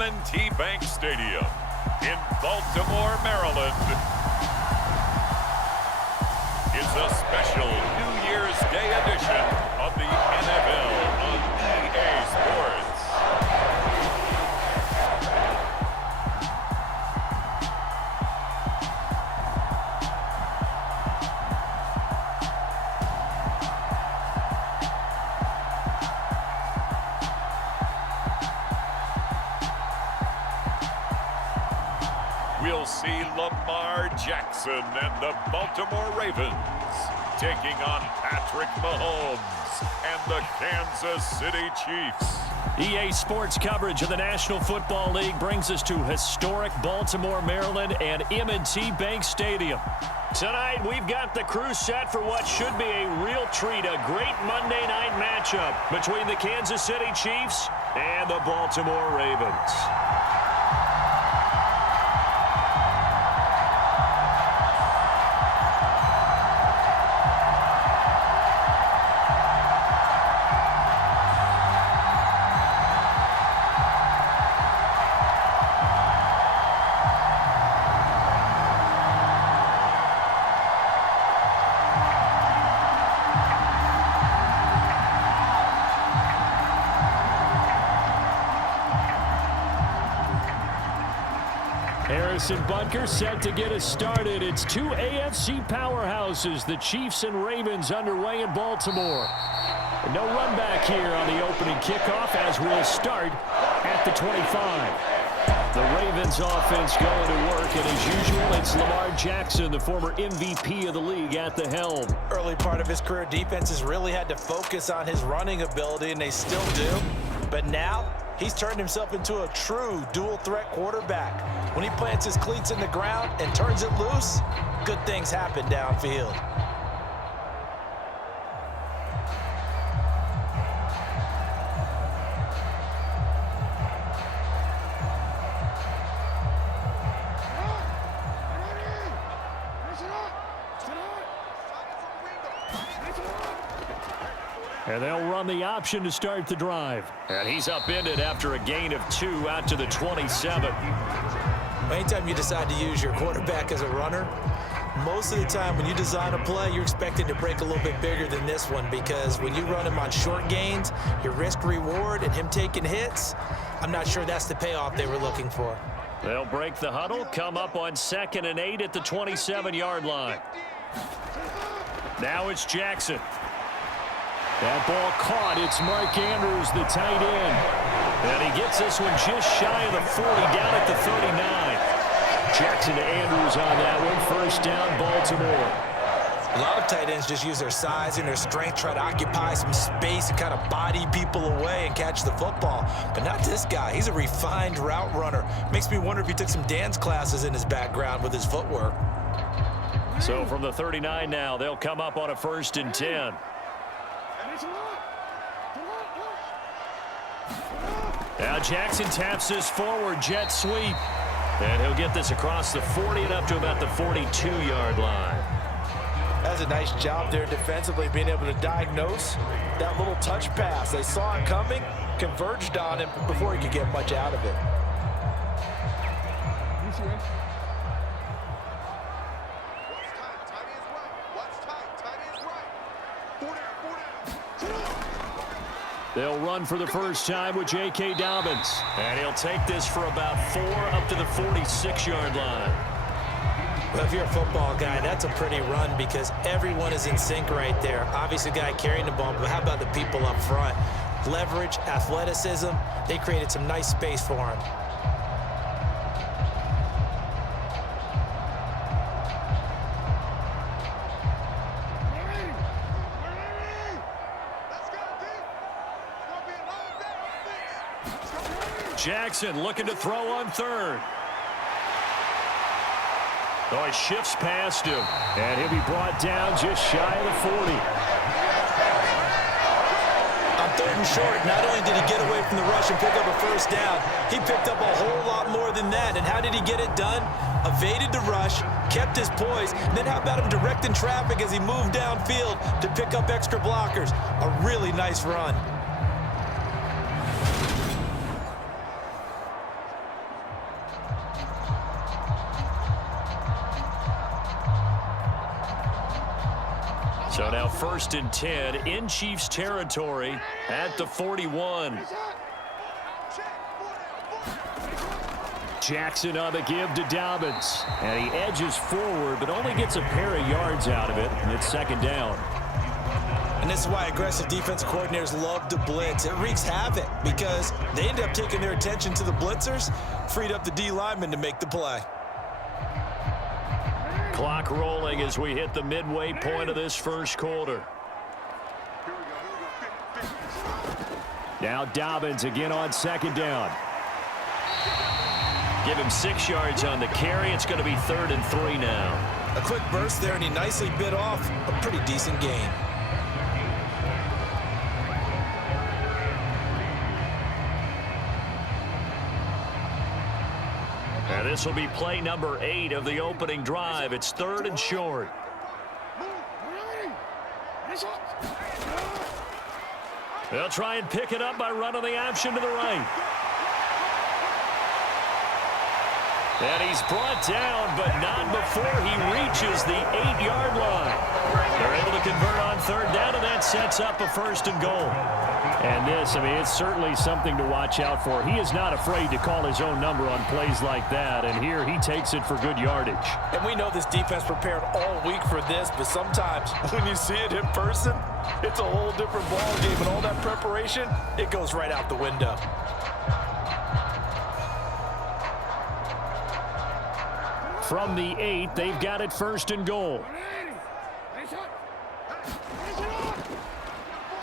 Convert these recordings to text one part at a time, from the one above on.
M&T Bank Stadium in Baltimore, Maryland. It's a special New Year's Day edition of the NFL on EA Sports. We'll see Lamar Jackson and the Baltimore Ravens taking on Patrick Mahomes and the Kansas City Chiefs. EA Sports coverage of the National Football League brings us to historic Baltimore, Maryland and M&T Bank Stadium. Tonight, we've got the crew set for what should be a real treat, a great Monday night matchup between the Kansas City Chiefs and the Baltimore Ravens. Harrison Bunker set to get us started. It's two AFC powerhouses, the Chiefs and Ravens, underway in Baltimore. And no run back here on the opening kickoff as we'll start at the 25. The Ravens offense going to work, and as usual, it's Lamar Jackson, the former MVP of the league, at the helm. Early part of his career, defenses really had to focus on his running ability, and they still do. But now, he's turned himself into a true dual-threat quarterback. When he plants his cleats in the ground and turns it loose, good things happen downfield. And they'll run the option to start the drive. And he's upended after a gain of 2 out to the 27. Anytime you decide to use your quarterback as a runner, most of the time when you design a play, you're expecting to break a little bit bigger than this one, because when you run him on short gains, your risk-reward and him taking hits, I'm not sure that's the payoff they were looking for. They'll break the huddle, come up on 2nd and 8 at the 27-yard line. Now it's Jackson. That ball caught. It's Mark Andrews, the tight end. And he gets this one just shy of the 40, down at the 39. Jackson to Andrews on that one. First down, Baltimore. A lot of tight ends just use their size and their strength, try to occupy some space and kind of body people away and catch the football. But not this guy. He's a refined route runner. Makes me wonder if he took some dance classes in his background with his footwork. So from the 39 now, they'll come up on a 1st and 10. Now Jackson taps this forward, jet sweep. And he'll get this across the 40 and up to about the 42-yard line. That's a nice job there defensively, being able to diagnose that little touch pass. They saw it coming, converged on him before he could get much out of it. They'll run for the first time with J.K. Dobbins. And he'll take this for about 4 up to the 46-yard line. Well, if you're a football guy, that's a pretty run because everyone is in sync right there. Obviously, the guy carrying the ball, but how about the people up front? Leverage, athleticism, they created some nice space for him. Jackson looking to throw on 3rd. Oh, he shifts past him, and he'll be brought down just shy of the 40. On 3rd and short, not only did he get away from the rush and pick up a first down, he picked up a whole lot more than that. And how did he get it done? Evaded the rush, kept his poise. Then how about him directing traffic as he moved downfield to pick up extra blockers? A really nice run. So now 1st and 10 in Chiefs territory at the 41. Jackson on the give to Dobbins. And he edges forward, but only gets a pair of yards out of it. And it's 2nd down. And this is why aggressive defense coordinators love to blitz. It wreaks havoc because they end up taking their attention to the blitzers, freed up the D lineman to make the play. Clock rolling as we hit the midway point of this 1st quarter. Now Dobbins again on 2nd down. Give him 6 yards on the carry. It's going to be 3rd and 3 now. A quick burst there, and he nicely bit off a pretty decent gain. And this will be play number 8 of the opening drive. It's 3rd and short. They'll try and pick it up by running the option to the right. And he's brought down, but not before he reaches the 8-yard line. They're able to convert on 3rd down, and that sets up a 1st and goal. And this, I mean, it's certainly something to watch out for. He is not afraid to call his own number on plays like that, and here he takes it for good yardage. And we know this defense prepared all week for this, but sometimes when you see it in person, it's a whole different ball game, and all that preparation, it goes right out the window. From the 8, they've got it 1st and goal.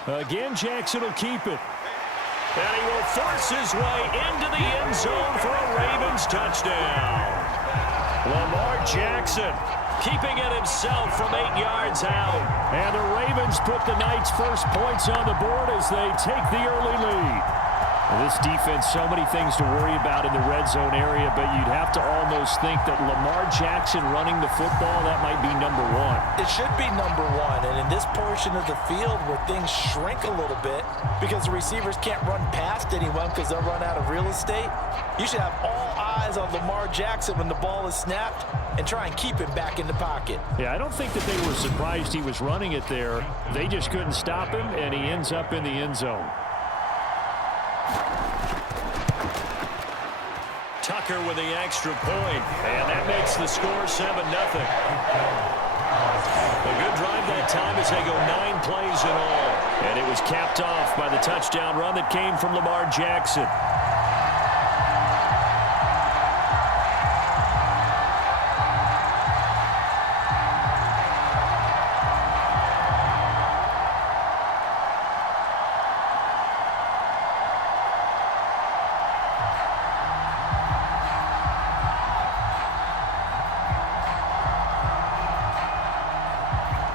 Again, Jackson will keep it. And he will force his way into the end zone for a Ravens touchdown. Lamar Jackson keeping it himself from 8 yards out. And the Ravens put the night's first points on the board as they take the early lead. Well, this defense, so many things to worry about in the red zone area, but you'd have to almost think that Lamar Jackson running the football, that might be number 1. It should be number 1, and in this portion of the field where things shrink a little bit because the receivers can't run past anyone because they'll run out of real estate, you should have all eyes on Lamar Jackson when the ball is snapped and try and keep him back in the pocket. Yeah, I don't think that they were surprised he was running it there. They just couldn't stop him, and he ends up in the end zone. Tucker with the extra point, and that makes the score 7-0. A good drive that time as they go 9 plays in all. And it was capped off by the touchdown run that came from Lamar Jackson.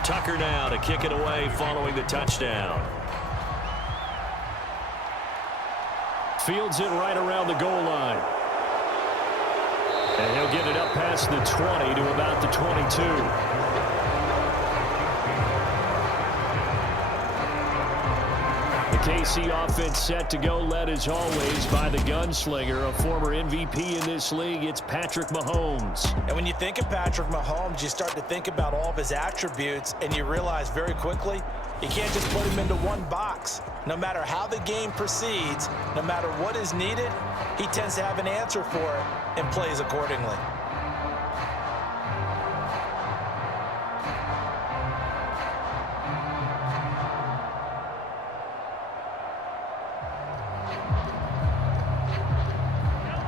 Tucker now to kick it away following the touchdown. Fields it right around the goal line. And he'll get it up past the 20 to about the 22. KC offense set to go, led as always by the gunslinger, a former MVP in this league. It's Patrick Mahomes. And when you think of Patrick Mahomes, you start to think about all of his attributes, and you realize very quickly you can't just put him into one box. No matter how the game proceeds, no matter what is needed, he tends to have an answer for it and plays accordingly.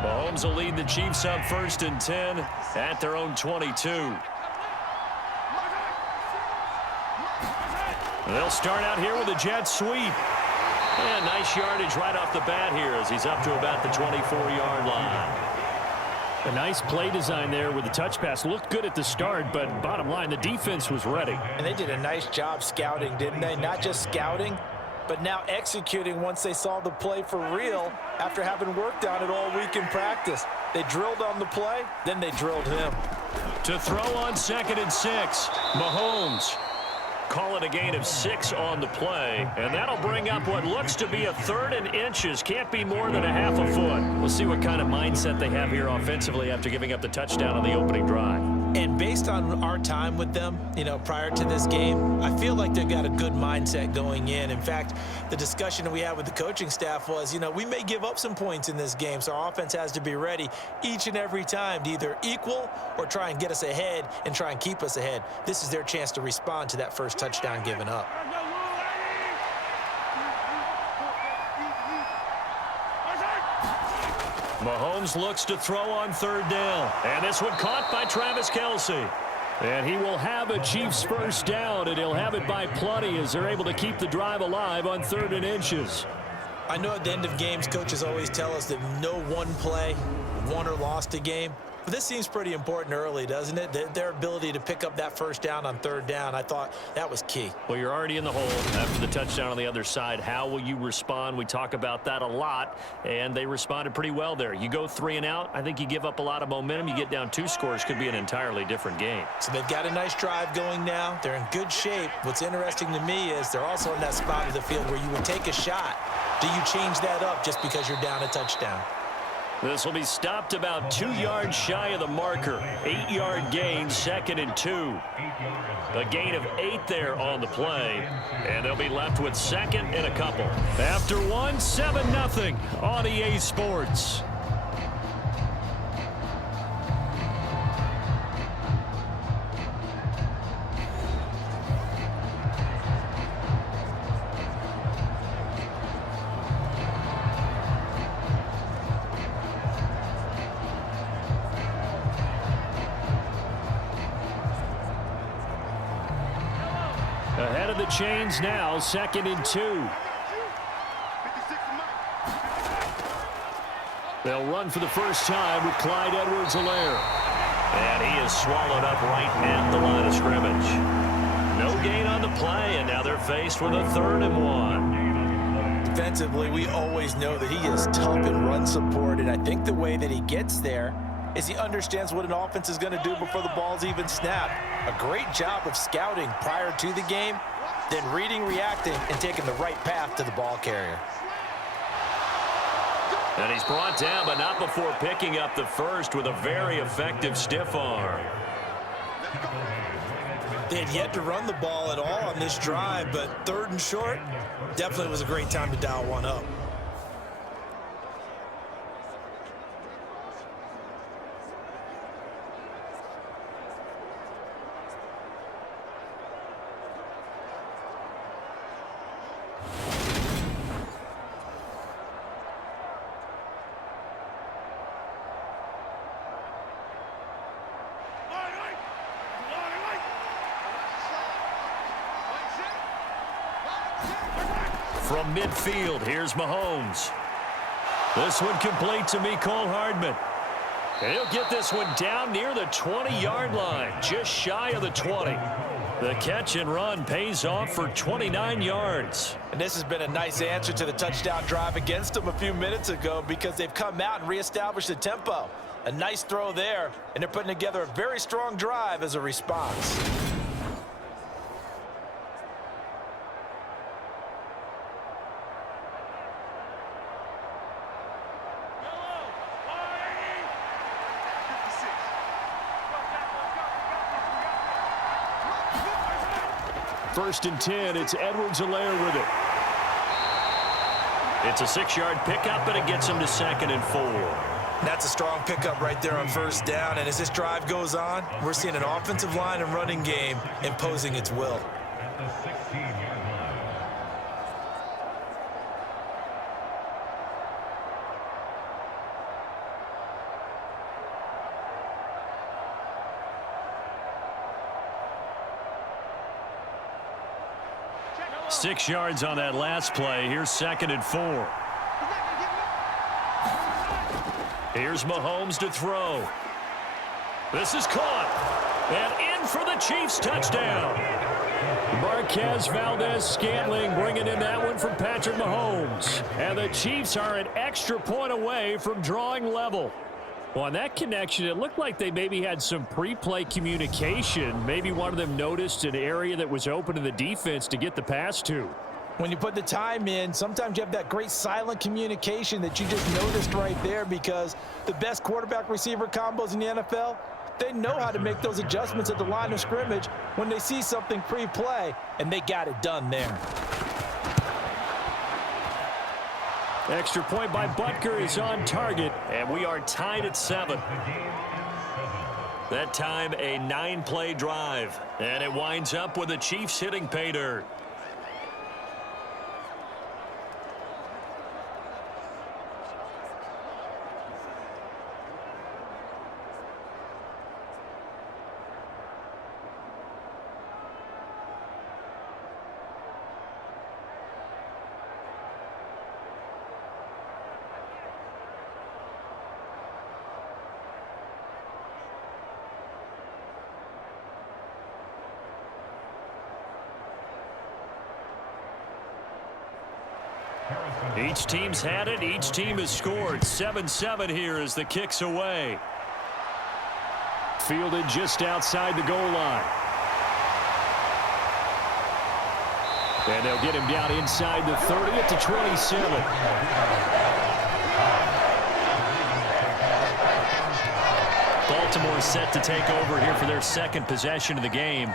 Mahomes will lead the Chiefs up 1st and 10 at their own 22. They'll start out here with a jet sweep. And nice yardage right off the bat here as he's up to about the 24-yard line. A nice play design there with the touch pass. Looked good at the start, but bottom line, the defense was ready. And they did a nice job scouting, didn't they? Not just scouting, but now executing once they saw the play for real after having worked on it all week in practice. They drilled on the play, then they drilled him. To throw on 2nd and 6, Mahomes. Call it a gain of 6 on the play, and that'll bring up what looks to be a 3rd and inches. Can't be more than a ½ a foot. We'll see what kind of mindset they have here offensively after giving up the touchdown on the opening drive. And based on our time with them, prior to this game, I feel like they've got a good mindset going in. In fact, the discussion that we had with the coaching staff was, we may give up some points in this game, so our offense has to be ready each and every time to either equal or try and get us ahead and try and keep us ahead. This is their chance to respond to that first touchdown given up. Mahomes looks to throw on third down. And this one caught by Travis Kelce. And he will have a Chiefs first down, and he'll have it by plenty as they're able to keep the drive alive on 3rd and inches. I know at the end of games, coaches always tell us that no one play won or lost a game. But this seems pretty important early, doesn't it? Their ability to pick up that first down on 3rd down, I thought that was key. Well, you're already in the hole after the touchdown on the other side. How will you respond? We talk about that a lot, and they responded pretty well there. You go 3 and out, I think you give up a lot of momentum. You get down 2 scores, could be an entirely different game. So they've got a nice drive going now. They're in good shape. What's interesting to me is they're also in that spot of the field where you would take a shot. Do you change that up just because you're down a touchdown? This will be stopped about 2 yards shy of the marker. 8-yard gain, 2nd and 2. A gain of 8 there on the play. And they'll be left with 2nd and a couple. After 1, 7-0 on EA Sports. Ahead of the chains now, 2nd and 2. They'll run for the first time with Clyde Edwards-Helaire. And he is swallowed up right at the line of scrimmage. No gain on the play, and now they're faced with a 3rd and 1. Defensively, we always know that he is tough in run support, and I think the way that he gets there is he understands what an offense is going to do before the ball's even snapped. A great job of scouting prior to the game, then reading, reacting, and taking the right path to the ball carrier. And he's brought down, but not before picking up the first with a very effective stiff arm. They had yet to run the ball at all on this drive, but 3rd and short definitely was a great time to dial one up. From midfield, here's Mahomes. This one complete to Mecole Hardman. And he'll get this one down near the 20-yard line, just shy of the 20. The catch and run pays off for 29 yards. And this has been a nice answer to the touchdown drive against them a few minutes ago because they've come out and reestablished the tempo. A nice throw there, and they're putting together a very strong drive as a response. First and 10, it's Edwards-Helaire with it. It's a 6-yard pickup, but it gets him to 2nd and 4. That's a strong pickup right there on first down, and as this drive goes on, we're seeing an offensive line and running game imposing its will. Six yards on that last play. Here's 2nd and 4. Here's Mahomes to throw. This is caught. And in for the Chiefs touchdown. Marquez Valdez-Scantling bringing in that one from Patrick Mahomes. And the Chiefs are an extra point away from drawing level. Well, on that connection, it looked like they maybe had some pre-play communication. Maybe one of them noticed an area that was open to the defense to get the pass to. When you put the time in, sometimes you have that great silent communication that you just noticed right there because the best quarterback-receiver combos in the NFL, they know how to make those adjustments at the line of scrimmage when they see something pre-play, and they got it done there. Extra point by Butker is on target, and we are tied at 7. That time a 9-play drive, and it winds up with the Chiefs hitting pay dirt. Each team's had it. Each team has scored. 7-7 here as the kick's away. Fielded just outside the goal line. And they'll get him down inside the 30 at the 27. Baltimore set to take over here for their second possession of the game.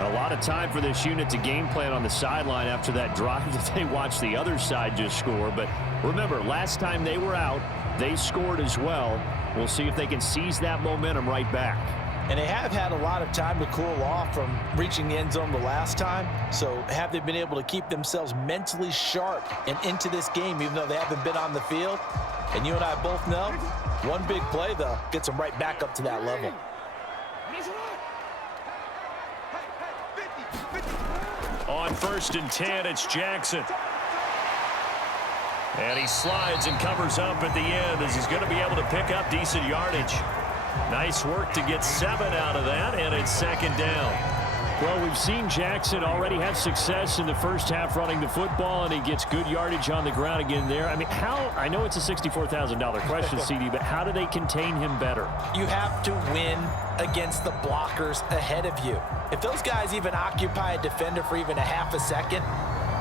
A lot of time for this unit to game plan on the sideline after that drive that they watched the other side just score. But remember, last time they were out, they scored as well. We'll see if they can seize that momentum right back. And they have had a lot of time to cool off from reaching the end zone the last time. So have they been able to keep themselves mentally sharp and into this game even though they haven't been on the field? And you and I both know, one big play, though, gets them right back up to that level. On 1st and 10, it's Jackson. And he slides and covers up at the end as he's going to be able to pick up decent yardage. Nice work to get 7 out of that, and it's 2nd down. Well, we've seen Jackson already have success in the first half running the football, and he gets good yardage on the ground again there. I mean, I know it's a $64,000 question, CD, but how do they contain him better? You have to win against the blockers ahead of you. If those guys even occupy a defender for even a half a second,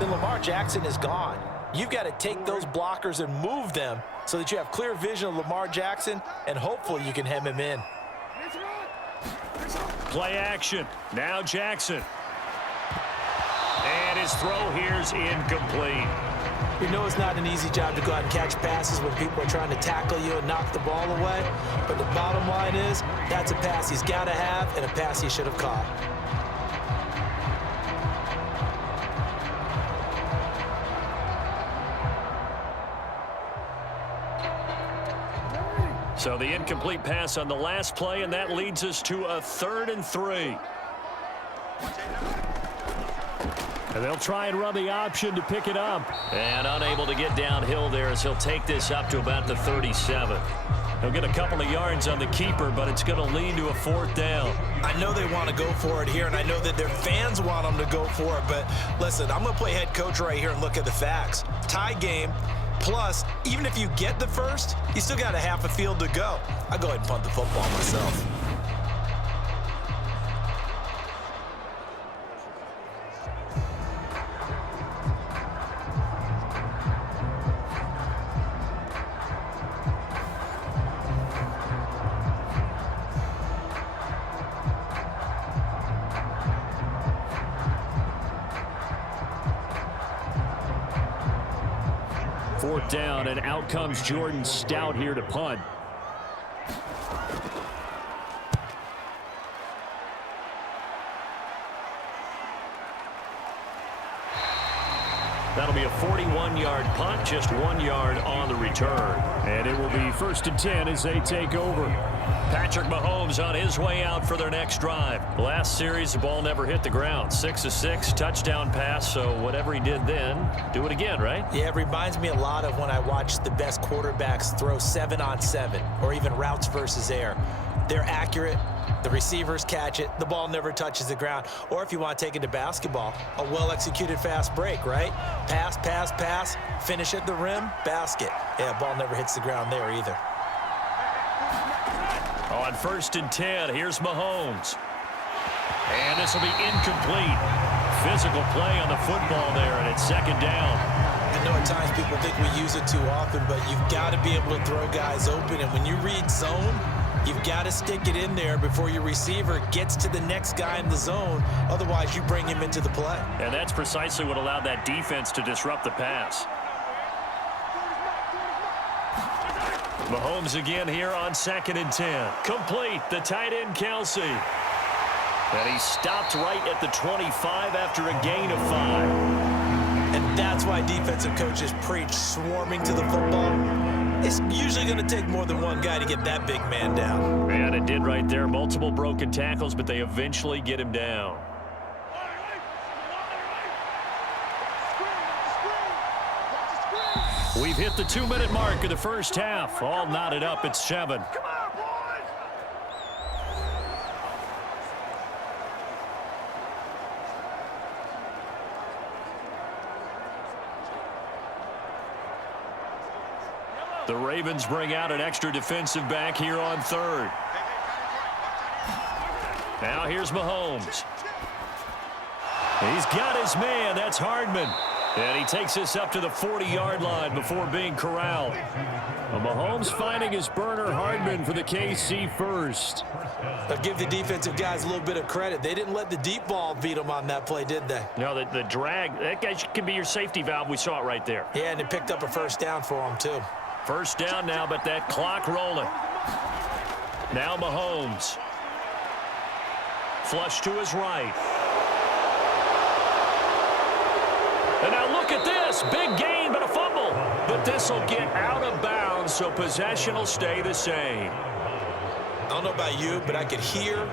then Lamar Jackson is gone. You've got to take those blockers and move them so that you have clear vision of Lamar Jackson, and hopefully you can hem him in. Play action. Now Jackson. And his throw here's incomplete. You know it's not an easy job to go out and catch passes when people are trying to tackle you and knock the ball away. But the bottom line is, that's a pass he's got to have and a pass he should have caught. So the incomplete pass on the last play, and that leads us to a 3rd and 3. And they'll try and run the option to pick it up. And unable to get downhill there as he'll take this up to about the 37. He'll get a couple of yards on the keeper, but it's going to lead to a 4th down. I know they want to go for it here, and I know that their fans want them to go for it. But listen, I'm going to play head coach right here and look at the facts. Tie game. Plus, even if you get the first, you still got a half a field to go. I'll go ahead and punt the football myself. Fourth down, and out comes Jordan Stout here to punt. That'll be a 41-yard punt, just 1 yard on the return. And it will be 1st and 10 as they take over. Patrick Mahomes on his way out for their next drive. Last series, the ball never hit the ground. 6 of 6, touchdown pass, so whatever he did then, do it again, right? Yeah, it reminds me a lot of when I watched the best quarterbacks throw 7-on-7 or even routes versus air. They're accurate. The receivers catch it. The ball never touches the ground. Or if you want to take it to basketball, a well-executed fast break, right? Pass, pass, pass, finish at the rim, basket. Yeah, ball never hits the ground there either. On 1st and 10, here's Mahomes. And this will be incomplete. Physical play on the football there, and it's 2nd down. I know at times people think we use it too often, but you've got to be able to throw guys open. And when you read zone, You've got to stick it in there before your receiver gets to the next guy in the zone. Otherwise, you bring him into the play. And that's precisely what allowed that defense to disrupt the pass. Mahomes again here on 2nd and 10. Complete, the tight end Kelsey. And he stopped right at the 25 after a gain of 5. And that's why defensive coaches preach swarming to the football. It's usually going to take more than one guy to get that big man down. And it did right there. Multiple broken tackles, but they eventually get him down. We've hit the 2-minute mark of the first half. All knotted up at 7. The Ravens bring out an extra defensive back here on 3rd. Now here's Mahomes. He's got his man. That's Hardman. And he takes this up to the 40-yard line before being corralled. Well, Mahomes finding his burner Hardman for the KC first. I'll give the defensive guys a little bit of credit. They didn't let the deep ball beat them on that play, did they? No, the drag, that guy could be your safety valve. We saw it right there. Yeah, and it picked up a first down for them, too. First down now, but that clock rolling. Now Mahomes. Flush to his right. And now look at this. Big gain, but a fumble. But this will get out of bounds, so possession will stay the same. I don't know about you, but I could hear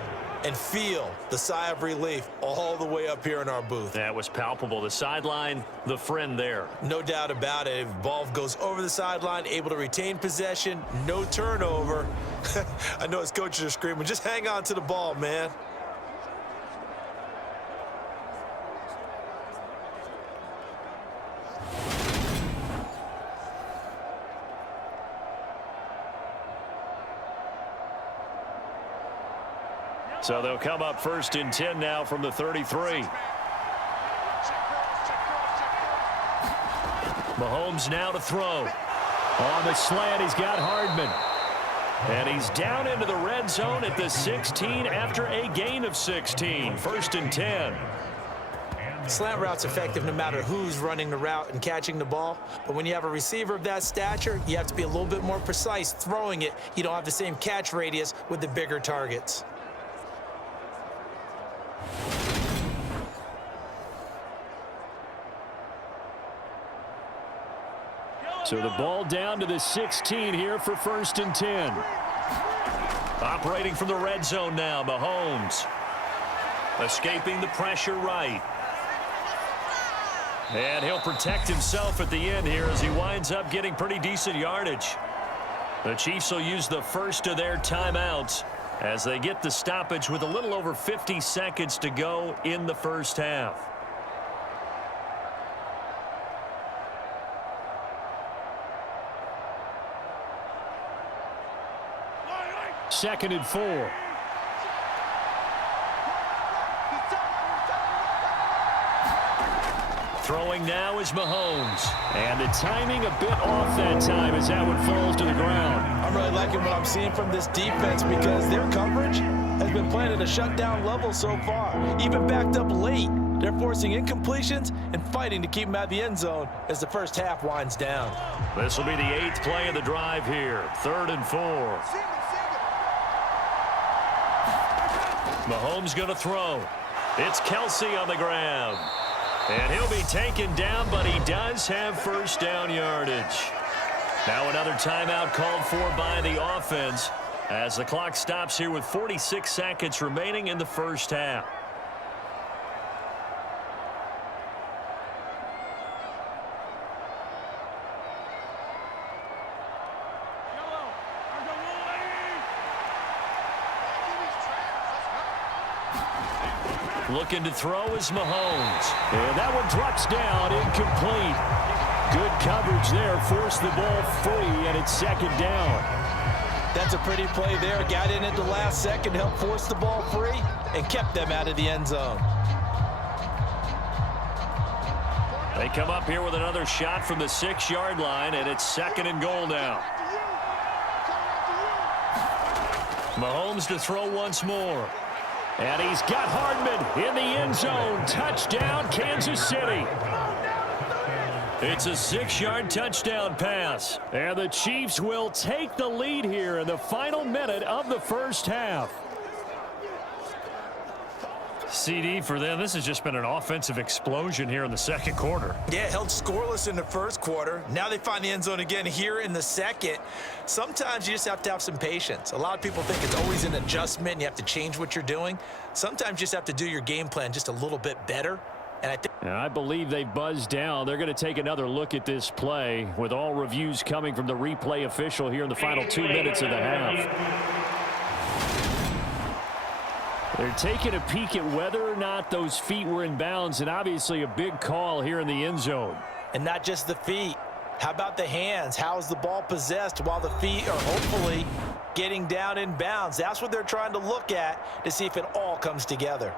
and feel the sigh of relief all the way up here in our booth. That was palpable. The sideline, the friend there. No doubt about it. If the ball goes over the sideline, able to retain possession, no turnover. I know his coaches are screaming, just hang on to the ball, man. So they'll come up 1st and 10 now from the 33. Mahomes now to throw. On the slant, he's got Hardman. And he's down into the red zone at the 16 after a gain of 16. 1st and 10. Slant route's effective no matter who's running the route and catching the ball. But when you have a receiver of that stature, you have to be a little bit more precise throwing it. You don't have the same catch radius with the bigger targets. So the ball down to the 16 here for 1st and 10. Operating from the red zone now, Mahomes. Escaping the pressure right. And he'll protect himself at the end here as he winds up getting pretty decent yardage. The Chiefs will use the first of their timeouts as they get the stoppage with a little over 50 seconds to go in the first half. Second and 4. Throwing now is Mahomes. And the timing a bit off that time as that one falls to the ground. I'm really liking what I'm seeing from this defense because their coverage has been playing at a shutdown level so far. Even backed up late. They're forcing incompletions and fighting to keep them out of the end zone as the first half winds down. This will be the 8th play of the drive here. 3rd and 4. Mahomes going to throw. It's Kelsey on the ground. And he'll be taken down, but he does have first down yardage. Now another timeout called for by the offense as the clock stops here with 46 seconds remaining in the first half. Looking to throw is Mahomes. And that one drops down, incomplete. Good coverage there, forced the ball free, and it's 2nd down. That's a pretty play there. Got in at the last second, helped force the ball free, and kept them out of the end zone. They come up here with another shot from the 6-yard line, and it's 2nd and goal now. Mahomes to throw once more. And he's got Hardman in the end zone. Touchdown, Kansas City. It's a 6-yard touchdown pass. And the Chiefs will take the lead here in the final minute of the first half. CD for them, this has just been an offensive explosion here in the second quarter. Yeah, held scoreless in the first quarter. Now they find the end zone again here in the second. Sometimes you just have to have some patience. A lot of people think it's always an adjustment and you have to change what you're doing. Sometimes you just have to do your game plan just a little bit better. And I believe they buzzed down. They're going to take another look at this play with all reviews coming from the replay official here in the final 2 minutes of the half. They're taking a peek at whether or not those feet were in bounds, and obviously a big call here in the end zone. And not just the feet. How about the hands? How is the ball possessed while the feet are hopefully getting down in bounds? That's what they're trying to look at to see if it all comes together.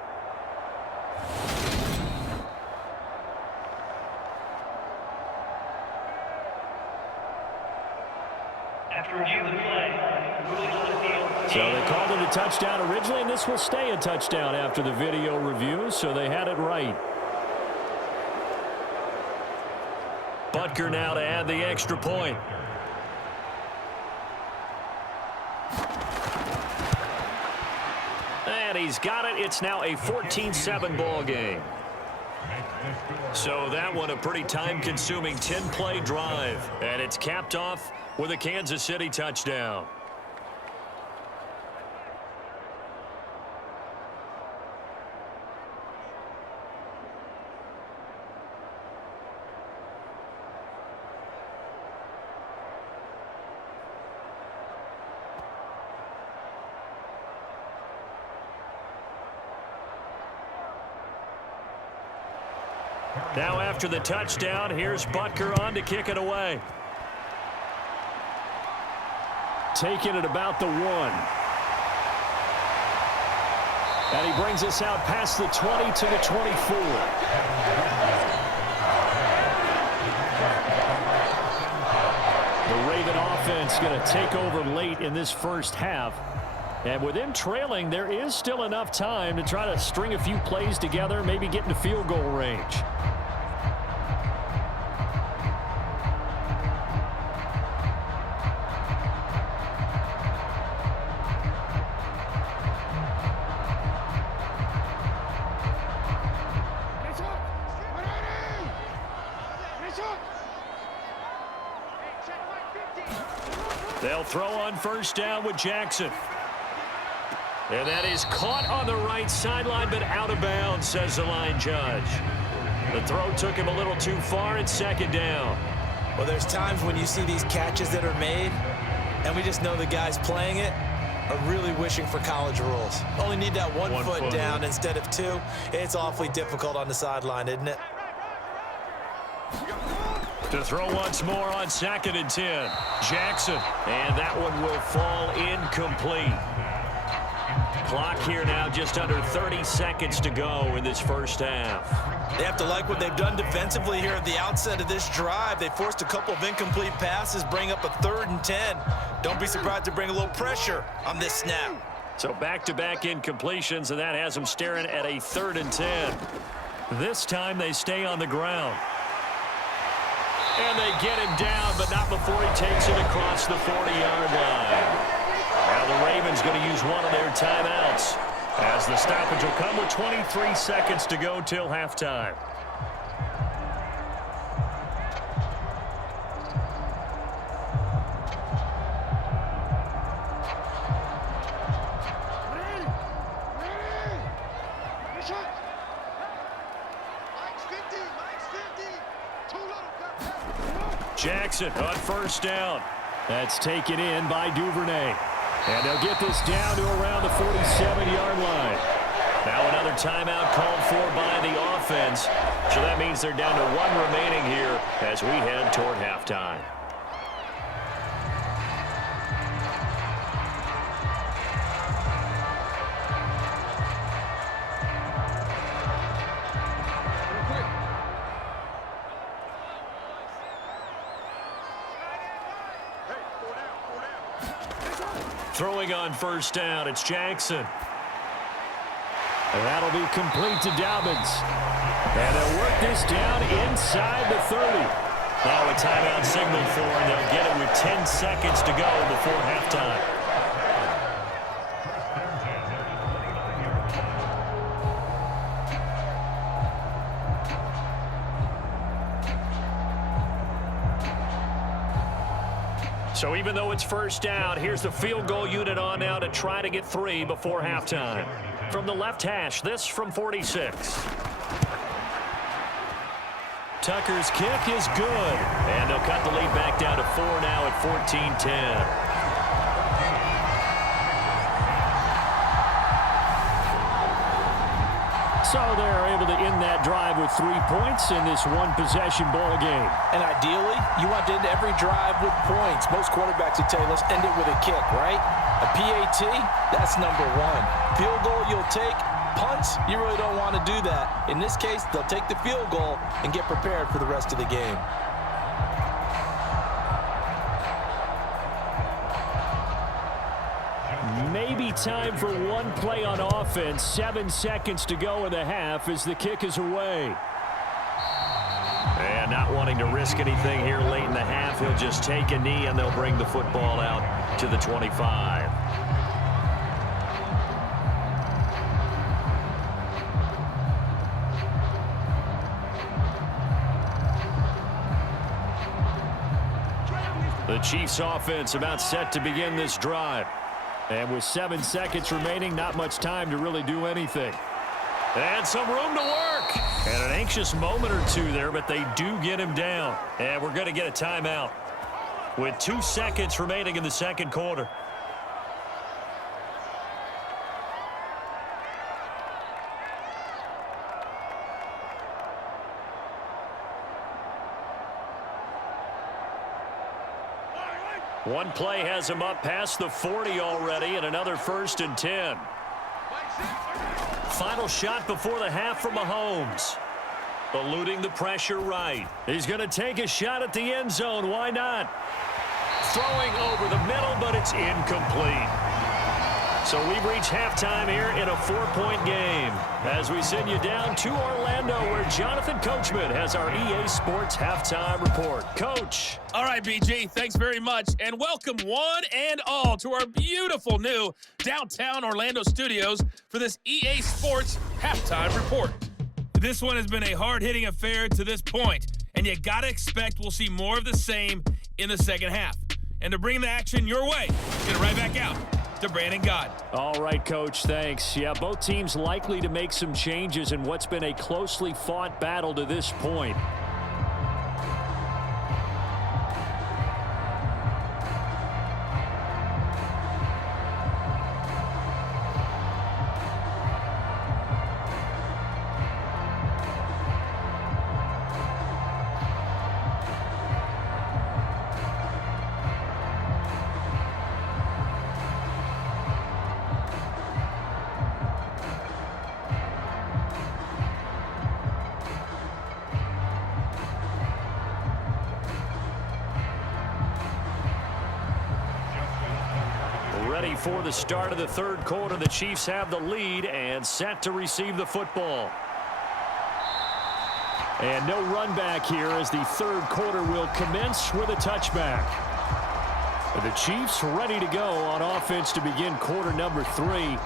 After review of the play, ruling on the field. So they called it a touchdown originally, and this will stay a touchdown after the video review, so they had it right. Butker now to add the extra point. And he's got it. It's now a 14-7 ball game. So that one a pretty time-consuming 10-play drive, and it's capped off with a Kansas City touchdown. Now after the touchdown, here's Butker on to kick it away. Taking it about the 1. And he brings us out past the 20 to the 24. The Raven offense going to take over late in this first half. And with them trailing, there is still enough time to try to string a few plays together, maybe get into field goal range. They'll throw on first down with Jackson. And that is caught on the right sideline, but out of bounds, says the line judge. The throw took him a little too far. It's second down. Well, there's times when you see these catches that are made, and we just know the guys playing it are really wishing for college rules. Only need that one foot down instead of 2. It's awfully difficult on the sideline, isn't it? To throw once more on 2nd and 10. Jackson. And that one will fall incomplete. Clock here now just under 30 seconds to go in this first half. They have to like what they've done defensively here at the outset of this drive. They forced a couple of incomplete passes, bring up a 3rd and 10. Don't be surprised to bring a little pressure on this snap. So back-to-back incompletions, and that has them staring at a 3rd and 10. This time they stay on the ground. And they get him down, but not before he takes it across the 40-yard line. Now the Ravens going to use one of their timeouts, as the stoppage will come with 23 seconds to go till halftime. Jackson on first down. That's taken in by Duvernay. And they'll get this down to around the 47-yard line. Now another timeout called for by the offense. So that means they're down to 1 remaining here as we head toward halftime. Throwing on first down, it's Jackson. And that'll be complete to Dobbins. And they'll work this down inside the 30. Now a timeout signal for, and they'll get it with 10 seconds to go before halftime. So even though it's first down, here's the field goal unit on now to try to get 3 before halftime. From the left hash, this from 46. Tucker's kick is good. And they'll cut the lead back down to 4 now at 14-10. So they're able to end that drive with 3 points in this one-possession ball game. And ideally, you want to end every drive with points. Most quarterbacks would tell you, let's end it with a kick, right? A PAT, that's number 1. Field goal you'll take. Punts, you really don't want to do that. In this case, they'll take the field goal and get prepared for the rest of the game. Maybe time for one play on offense. 7 seconds to go in the half as the kick is away. And not wanting to risk anything here late in the half, he'll just take a knee and they'll bring the football out to the 25. The Chiefs offense about set to begin this drive. And with 7 seconds remaining, not much time to really do anything. And some room to work. And an anxious moment or two there, but they do get him down. And we're going to get a timeout with 2 seconds remaining in the second quarter. One play has him up past the 40 already, and another 1st and 10. Final shot before the half from Mahomes. Eluding the pressure right. He's going to take a shot at the end zone. Why not? Throwing over the middle, but it's incomplete. So we've reached halftime here in a 4-point game as we send you down to Orlando where Jonathan Coachman has our EA Sports halftime report. Coach. All right, BG, thanks very much, and welcome one and all to our beautiful new downtown Orlando studios for this EA Sports halftime report. This one has been a hard-hitting affair to this point, and you got to expect we'll see more of the same in the second half. And to bring the action your way, get it right back out to Brandon God. All right, Coach, thanks. Yeah, both teams likely to make some changes in what's been a closely fought battle to this point. Ready for the start of the third quarter. The Chiefs have the lead and set to receive the football. And no run back here as the third quarter will commence with a touchback. The Chiefs ready to go on offense to begin quarter number 3.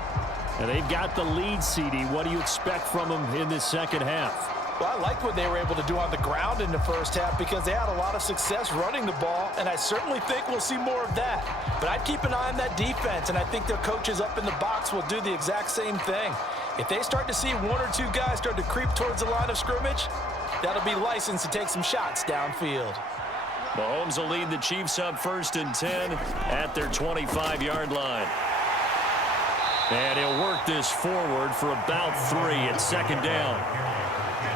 And they've got the lead, CD. What do you expect from them in this second half? Well, I like what they were able to do on the ground in the first half because they had a lot of success running the ball, and I certainly think we'll see more of that. But I'd keep an eye on that defense, and I think their coaches up in the box will do the exact same thing. If they start to see 1 or 2 guys start to creep towards the line of scrimmage, that'll be licensed to take some shots downfield. Mahomes will lead the Chiefs up 1st and 10 at their 25-yard line. And he'll work this forward for about 3 at second down.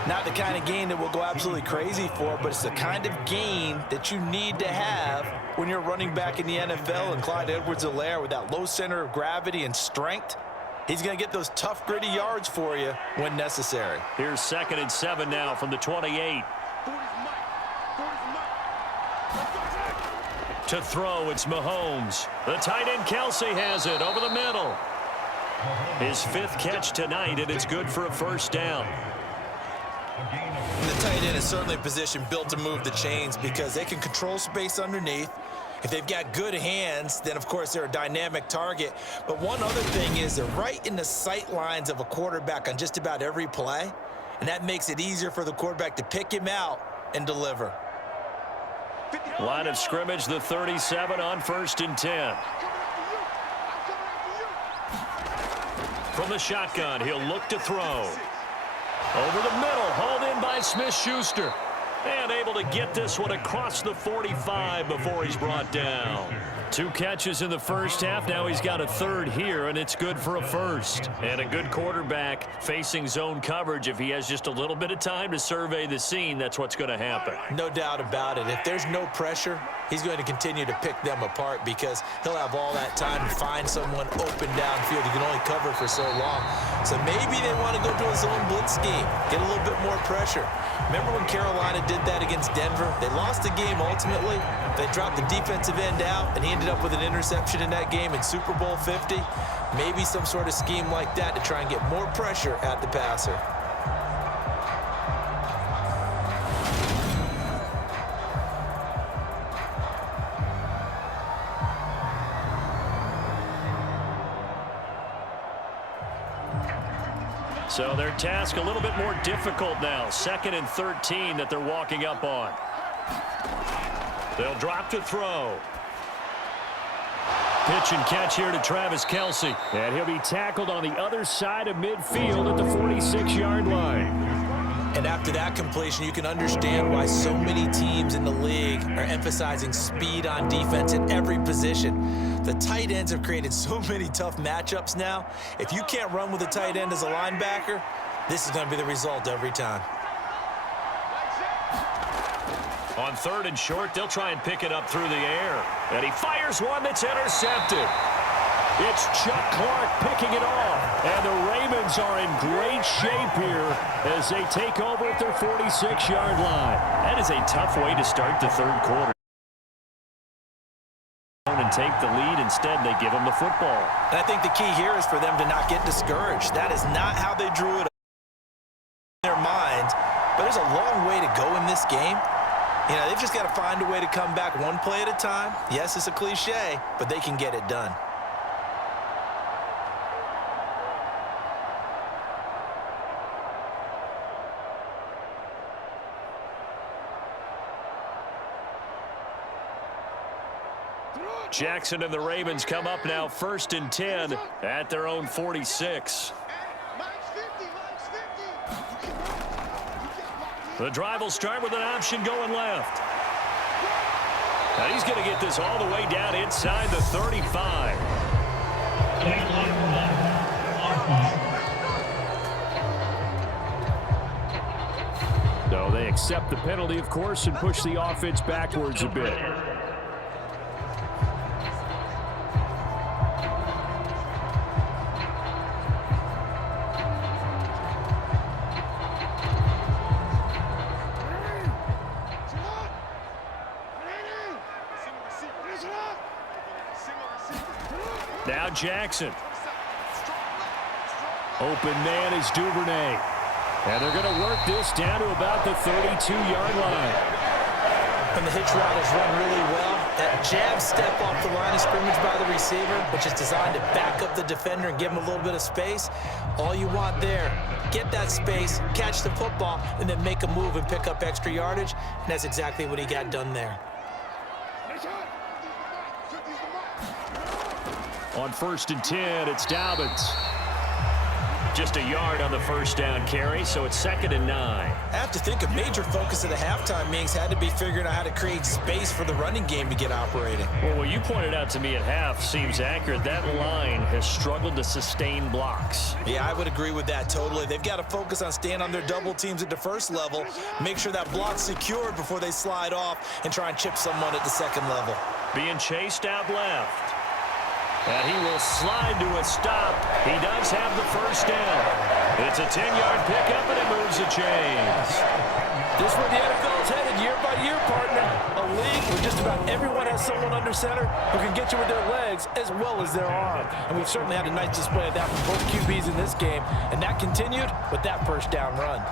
Not the kind of gain that we'll go absolutely crazy for, but it's the kind of gain that you need to have when you're running back in the NFL. And Clyde Edwards-Helaire with that low center of gravity and strength, he's going to get those tough, gritty yards for you when necessary. Here's 2nd and 7 now from the 28. To throw, it's Mahomes. The tight end Kelsey has it over the middle. His 5th catch tonight, and it's good for a first down. The tight end is certainly a position built to move the chains because they can control space underneath. If they've got good hands, then of course they're a dynamic target. But one other thing is they're right in the sight lines of a quarterback on just about every play, and that makes it easier for the quarterback to pick him out and deliver. Line of scrimmage, the 37 on 1st and 10. From the shotgun, he'll look to throw. Over the middle, hauled in by Smith-Schuster. And able to get this one across the 45 before he's brought down. 2 catches in the first half. Now he's got a 3rd here, and it's good for a first. And a good quarterback facing zone coverage. If he has just a little bit of time to survey the scene, that's what's going to happen. No doubt about it. If there's no pressure, he's going to continue to pick them apart because he'll have all that time to find someone open downfield. He can only cover for so long. So maybe they want to go to a zone blitz scheme, get a little bit more pressure. Remember when Carolina did that against Denver? They lost the game ultimately. They dropped the defensive end out, and he ended up with an interception in that game in Super Bowl 50. Maybe some sort of scheme like that to try and get more pressure at the passer. So their task a little bit more difficult now. 2nd and 13 that they're walking up on. They'll drop to throw. Pitch and catch here to Travis Kelce. And he'll be tackled on the other side of midfield at the 46-yard line. And after that completion, you can understand why so many teams in the league are emphasizing speed on defense at every position. The tight ends have created so many tough matchups now. If you can't run with a tight end as a linebacker, this is going to be the result every time. On 3rd and short, they'll try and pick it up through the air. And he fires one that's intercepted. It's Chuck Clark picking it off. And the Ravens are in great shape here as they take over at their 46-yard line. That is a tough way to start the 3rd quarter. And take the lead. Instead, they give them the football. And I think the key here is for them to not get discouraged. That is not how they drew it in their minds. But there's a long way to go in this game. You know, they've just got to find a way to come back one play at a time. Yes, it's a cliche, but they can get it done. Jackson and the Ravens come up now 1st and 10 at their own 46. The drive will start with an option going left. And he's going to get this all the way down inside the 35. No, they accept the penalty, of course, and push the offense backwards a bit. Now Jackson. Open man is Duvernay. And they're going to work this down to about the 32-yard line. And the hitch route is run really well. That jab step off the line of scrimmage by the receiver, which is designed to back up the defender and give him a little bit of space. All you want there, get that space, catch the football, and then make a move and pick up extra yardage. And that's exactly what he got done there. On 1st and 10, it's Dobbins. Just a yard on the first down carry, so it's 2nd and 9. I have to think a major focus of the halftime meetings had to be figuring out how to create space for the running game to get operating. Well, what you pointed out to me at half seems accurate. That line has struggled to sustain blocks. Yeah, I would agree with that totally. They've got to focus on staying on their double teams at the first level, make sure that block's secured before they slide off and try and chip someone at the second level. Being chased out left. And he will slide to a stop. He does have the first down. It's a 10-yard pickup, and it moves the chains. This is where the NFL is headed, year-by-year, partner. A league where just about everyone has someone under center who can get you with their legs as well as their arm. And we've certainly had a nice display of that from both QBs in this game. And that continued with that first down run.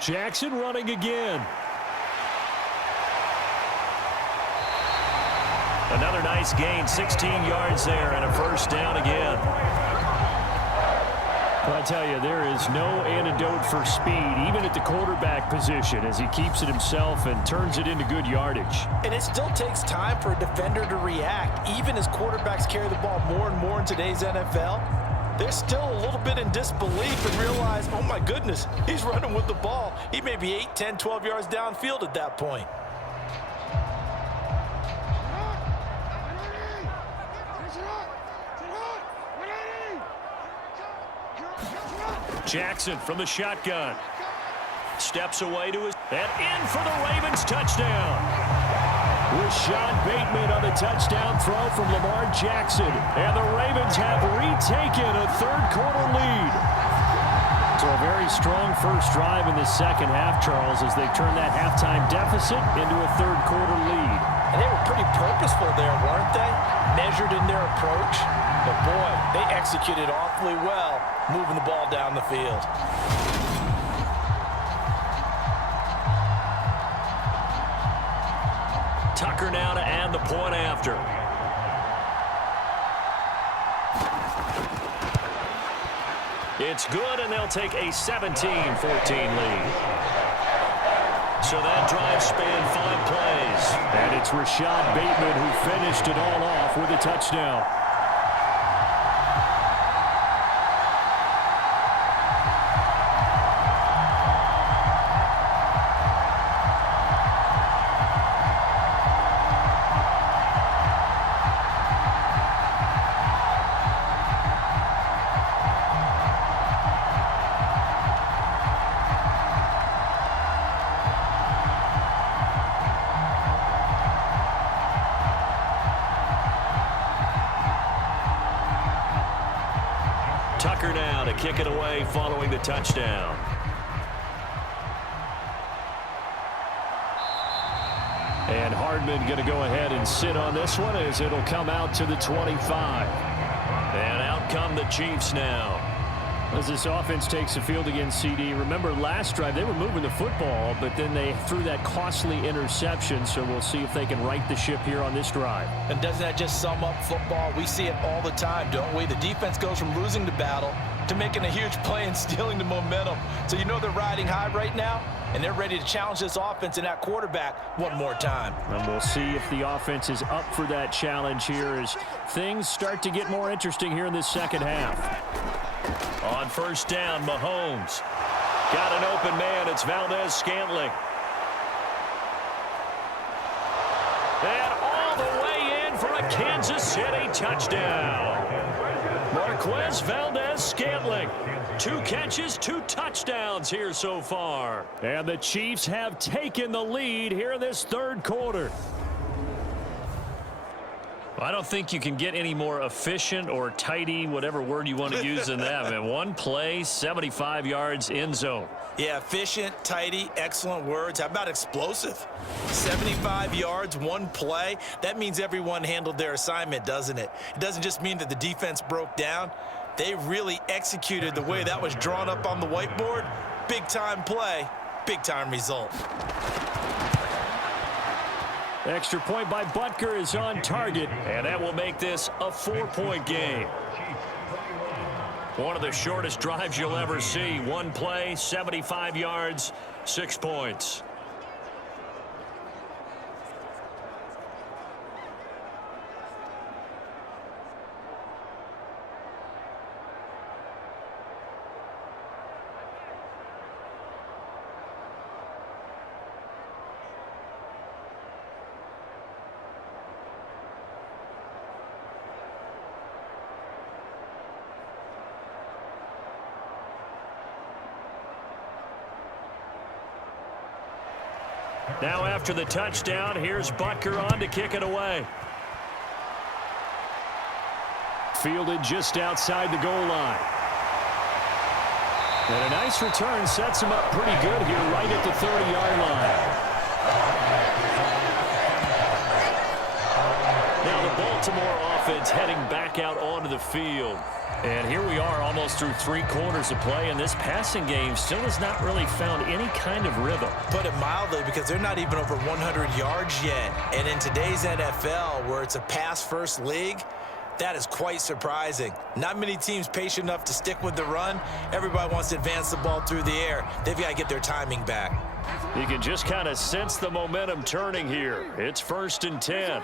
Jackson running again. Another nice gain, 16 yards there and a first down again. Well, I tell you, there is no antidote for speed, even at the quarterback position, as he keeps it himself and turns it into good yardage. And it still takes time for a defender to react, even as quarterbacks carry the ball more and more in today's NFL. They're still a little bit in disbelief and realize, oh my goodness, he's running with the ball. He may be 8, 10, 12 yards downfield at that point. Jackson from the shotgun. Steps away to his... and in for the Ravens touchdown. Rashad Bateman on the touchdown throw from Lamar Jackson. And the Ravens have retaken a third-quarter lead. So a very strong first drive in the second half, Charles, as they turn that halftime deficit into a third-quarter lead. And they were pretty purposeful there, weren't they? Measured in their approach. But boy, they executed awfully well, moving the ball down the field. Tucker now to add the point after. It's good, and they'll take a 17-14 lead. So that drive spanned 5 plays. And it's Rashad Bateman who finished it all off with a touchdown. Tucker now to kick it away following the touchdown. And Hardman going to go ahead and sit on this one as it'll come out to the 25. And out come the Chiefs now. As this offense takes the field against CD, remember last drive they were moving the football, but then they threw that costly interception, so we'll see if they can right the ship here on this drive. And doesn't that just sum up football? We see it all the time, don't we? The defense goes from losing the battle to making a huge play and stealing the momentum. So you know they're riding high right now, and they're ready to challenge this offense and that quarterback one more time. And we'll see if the offense is up for that challenge here as things start to get more interesting here in this second half. On first down, Mahomes. Got an open man. It's Valdez-Scantling. And all the way in for a Kansas City touchdown. Marquez Valdez-Scantling. 2 catches, 2 touchdowns here so far. And the Chiefs have taken the lead here in this third quarter. I don't think you can get any more efficient or tidy, whatever word you want to use in that. Man, 1 play, 75 yards, end zone. Yeah, efficient, tidy, excellent words. How about explosive? 75 yards, 1 play. That means everyone handled their assignment, doesn't it? It doesn't just mean that the defense broke down. They really executed the way that was drawn up on the whiteboard. Big-time play, big-time result. Extra point by Butker is on target, and that will make this a 4-point game. One of the shortest drives you'll ever see. 1 play, 75 yards, 6 points. Now after the touchdown, here's Butker on to kick it away. Fielded just outside the goal line. And a nice return sets him up pretty good here right at the 30-yard line. Now the Baltimore offense heading back out onto the field. And here we are almost through 3 quarters of play, and this passing game still has not really found any kind of rhythm. Put it mildly, because they're not even over 100 yards yet. And in today's NFL, where it's a pass-first league, that is quite surprising. Not many teams patient enough to stick with the run. Everybody wants to advance the ball through the air. They've got to get their timing back. You can just kind of sense the momentum turning here. It's 1st and 10.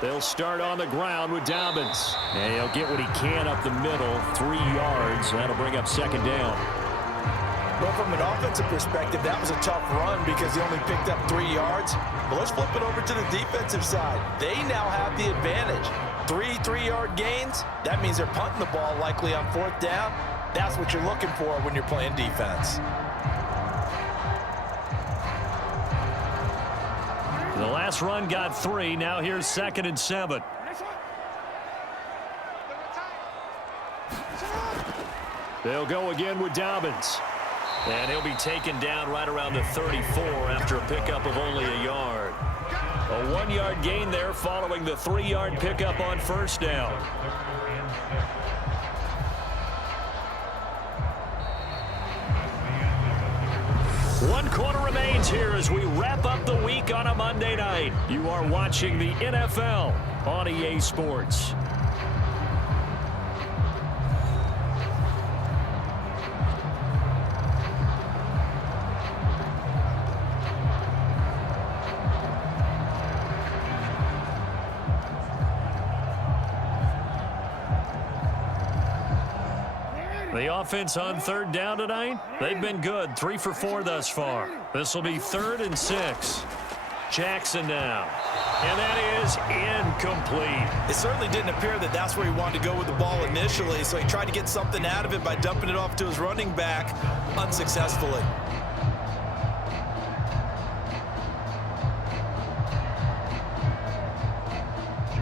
They'll start on the ground with Dobbins. And he'll get what he can up the middle, 3 yards. That'll bring up 2nd down. Well, from an offensive perspective, that was a tough run because he only picked up 3 yards. But let's flip it over to the defensive side. They now have the advantage. 3 3-yard gains, that means they're punting the ball likely on 4th down. That's what you're looking for when you're playing defense. The last run got 3. Now here's 2nd and 7. They'll go again with Dobbins. And he'll be taken down right around the 34 after a pickup of only a yard. A 1-yard gain there following the 3-yard pickup on 1st down. One quarter remains here as we wrap up the week on a Monday night. You are watching the NFL on EA Sports. The offense on 3rd down tonight, they've been good. 3 for 4 thus far. This will be 3rd and 6. Jackson now. And that is incomplete. It certainly didn't appear that that's where he wanted to go with the ball initially, so he tried to get something out of it by dumping it off to his running back unsuccessfully.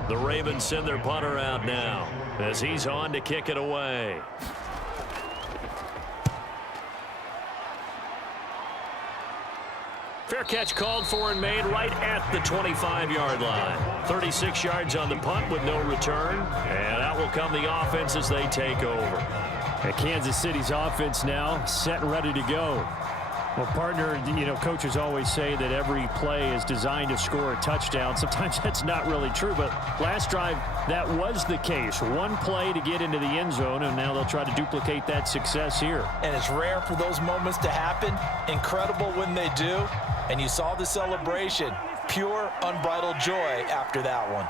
The Ravens send their punter out now as he's on to kick it away. Fair catch called for and made right at the 25-yard line. 36 yards on the punt with no return. And out will come the offense as they take over. And Kansas City's offense now set and ready to go. Well, partner, you know, coaches always say that every play is designed to score a touchdown. Sometimes that's not really true, but last drive, that was the case. One play to get into the end zone, and now they'll try to duplicate that success here. And it's rare for those moments to happen. Incredible when they do. And you saw the celebration. Pure, unbridled joy after that one.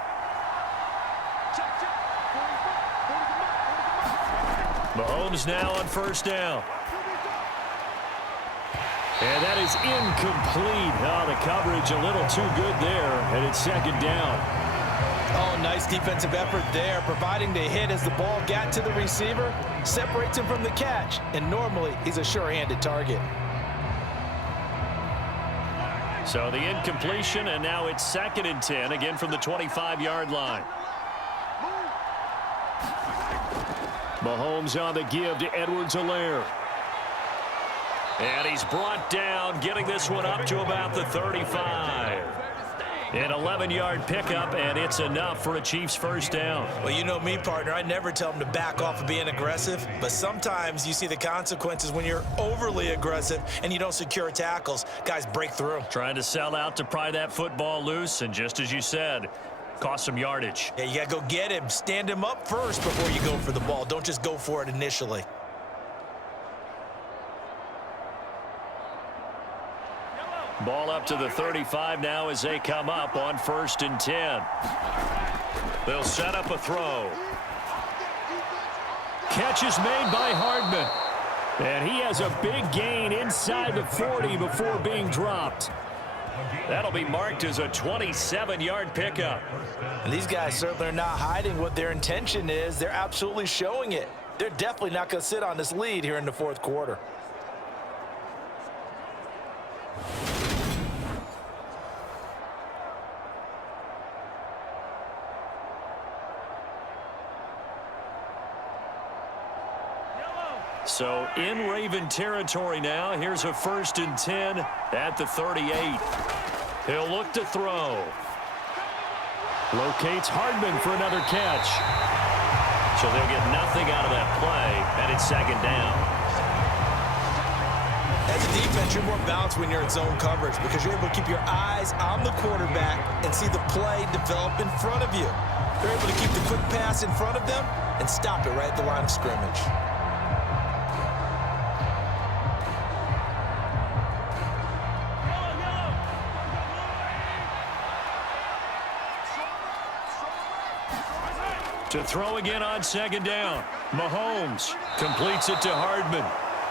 Mahomes now on 1st down. And that is incomplete. Oh, the coverage a little too good there, and it's 2nd down. Oh, nice defensive effort there, providing the hit as the ball got to the receiver, separates him from the catch, and normally he's a sure-handed target. So the incompletion, and now it's 2nd and 10, again from the 25-yard line. Mahomes on the give to Edwards-Helaire. And he's brought down, getting this one up to about the 35. An 11-yard pickup, and it's enough for a Chiefs 1st down. Well, you know me, partner. I never tell them to back off of being aggressive, but sometimes you see the consequences when you're overly aggressive and you don't secure tackles. Guys break through. Trying to sell out to pry that football loose, and just as you said, cost some yardage. Yeah, you got to go get him. Stand him up first before you go for the ball. Don't just go for it initially. Ball up to the 35 now as they come up on 1st and 10. They'll set up a throw. Catch is made by Hardman. And he has a big gain inside the 40 before being dropped. That'll be marked as a 27-yard pickup. And these guys certainly are not hiding what their intention is. They're absolutely showing it. They're definitely not going to sit on this lead here in the 4th quarter. So in Raven territory now. Here's a 1st and 10 at the 38. He'll look to throw. Locates Hardman for another catch. So they'll get nothing out of that play, and it's 2nd down. As a defense, you're more balanced when you're in zone coverage because you're able to keep your eyes on the quarterback and see the play develop in front of you. You're able to keep the quick pass in front of them and stop it right at the line of scrimmage. To throw again on 2nd down. Mahomes completes it to Hardman.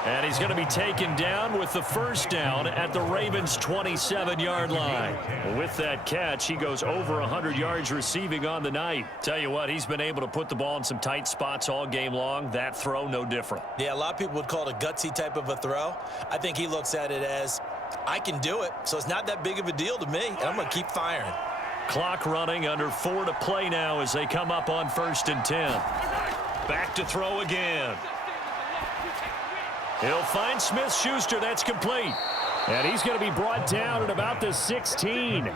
And he's going to be taken down with the 1st down at the Ravens' 27-yard line. With that catch, he goes over 100 yards receiving on the night. Tell you what, he's been able to put the ball in some tight spots all game long. That throw, no different. Yeah, a lot of people would call it a gutsy type of a throw. I think he looks at it as, I can do it, so it's not that big of a deal to me, and I'm going to keep firing. Clock running, under 4 to play now as they come up on 1st and 10. Back to throw again. He'll find Smith-Schuster. That's complete. And he's going to be brought down at about the 16.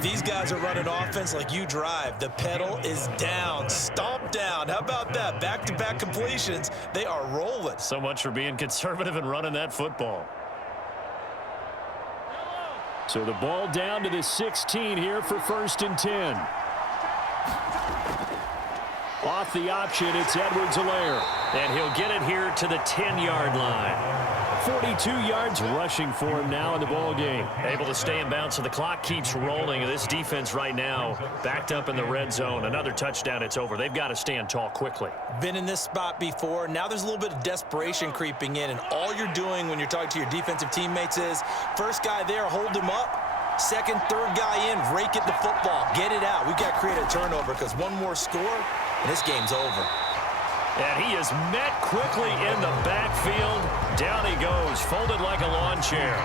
These guys are running offense like you drive. The pedal is down, stomp down. How about that? Back-to-back completions. They are rolling. So much for being conservative and running that football. So the ball down to the 16 here for 1st and 10. Off the option, it's Edwards-Helaire. And he'll get it here to the 10-yard line. 42 yards rushing for him now in the ball game. Able to stay in bounds, so the clock keeps rolling. This defense right now backed up in the red zone. Another touchdown, it's over. They've got to stand tall quickly. Been in this spot before. Now there's a little bit of desperation creeping in, and all you're doing when you're talking to your defensive teammates is, first guy there, hold him up. Second, third guy in, rake it the football. Get it out. We've got to create a turnover because one more score, and this game's over. And he is met quickly in the backfield. Down he goes, folded like a lawn chair.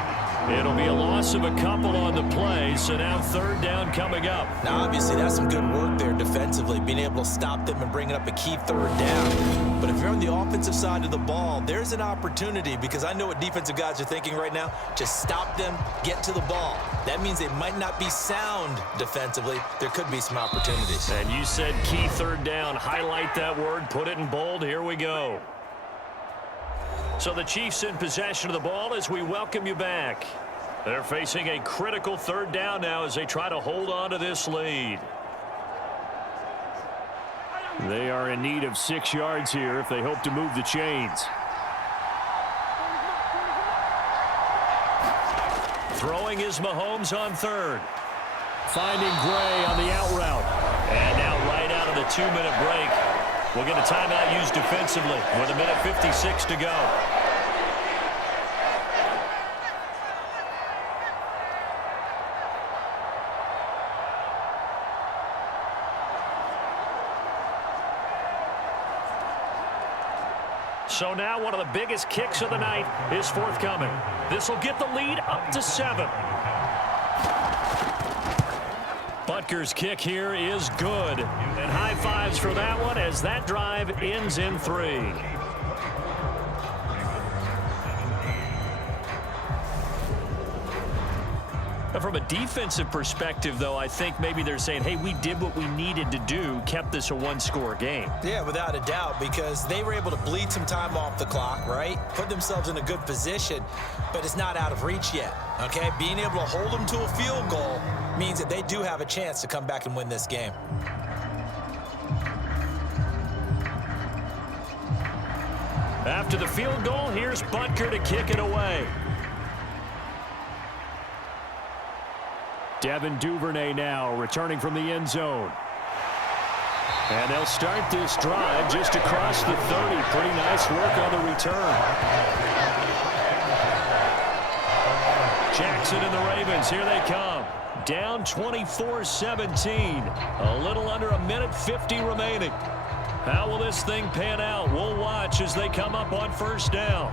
It'll be a loss of a couple on the play, so now 3rd down coming up. Now, obviously, that's some good work there defensively, being able to stop them and bringing up a key 3rd down. But if you're on the offensive side of the ball, there's an opportunity because I know what defensive guys are thinking right now. Just stop them, get to the ball. That means they might not be sound defensively. There could be some opportunities. And you said key 3rd down. Highlight that word, put it in bold. Here we go. So the Chiefs in possession of the ball as we welcome you back. They're facing a critical 3rd down now as they try to hold on to this lead. They are in need of 6 yards here if they hope to move the chains. Throwing is Mahomes on 3rd. Finding Gray on the out route. And now right out of the 2-minute break, we'll get a timeout used defensively with 1:56 to go. So now one of the biggest kicks of the night is forthcoming. This will get the lead up to 7. Butker's kick here is good. And high fives for that one as that drive ends in 3. From a defensive perspective, though, I think maybe they're saying, hey, we did what we needed to do, kept this a one-score game. Yeah, without a doubt, because they were able to bleed some time off the clock, right? Put themselves in a good position, but it's not out of reach yet, okay? Being able to hold them to a field goal means that they do have a chance to come back and win this game. After the field goal, here's Butker to kick it away. Devin Duvernay now returning from the end zone. And they'll start this drive just across the 30. Pretty nice work on the return. Jackson and the Ravens, here they come. Down 24-17. A little under 1:50 remaining. How will this thing pan out? We'll watch as they come up on 1st down.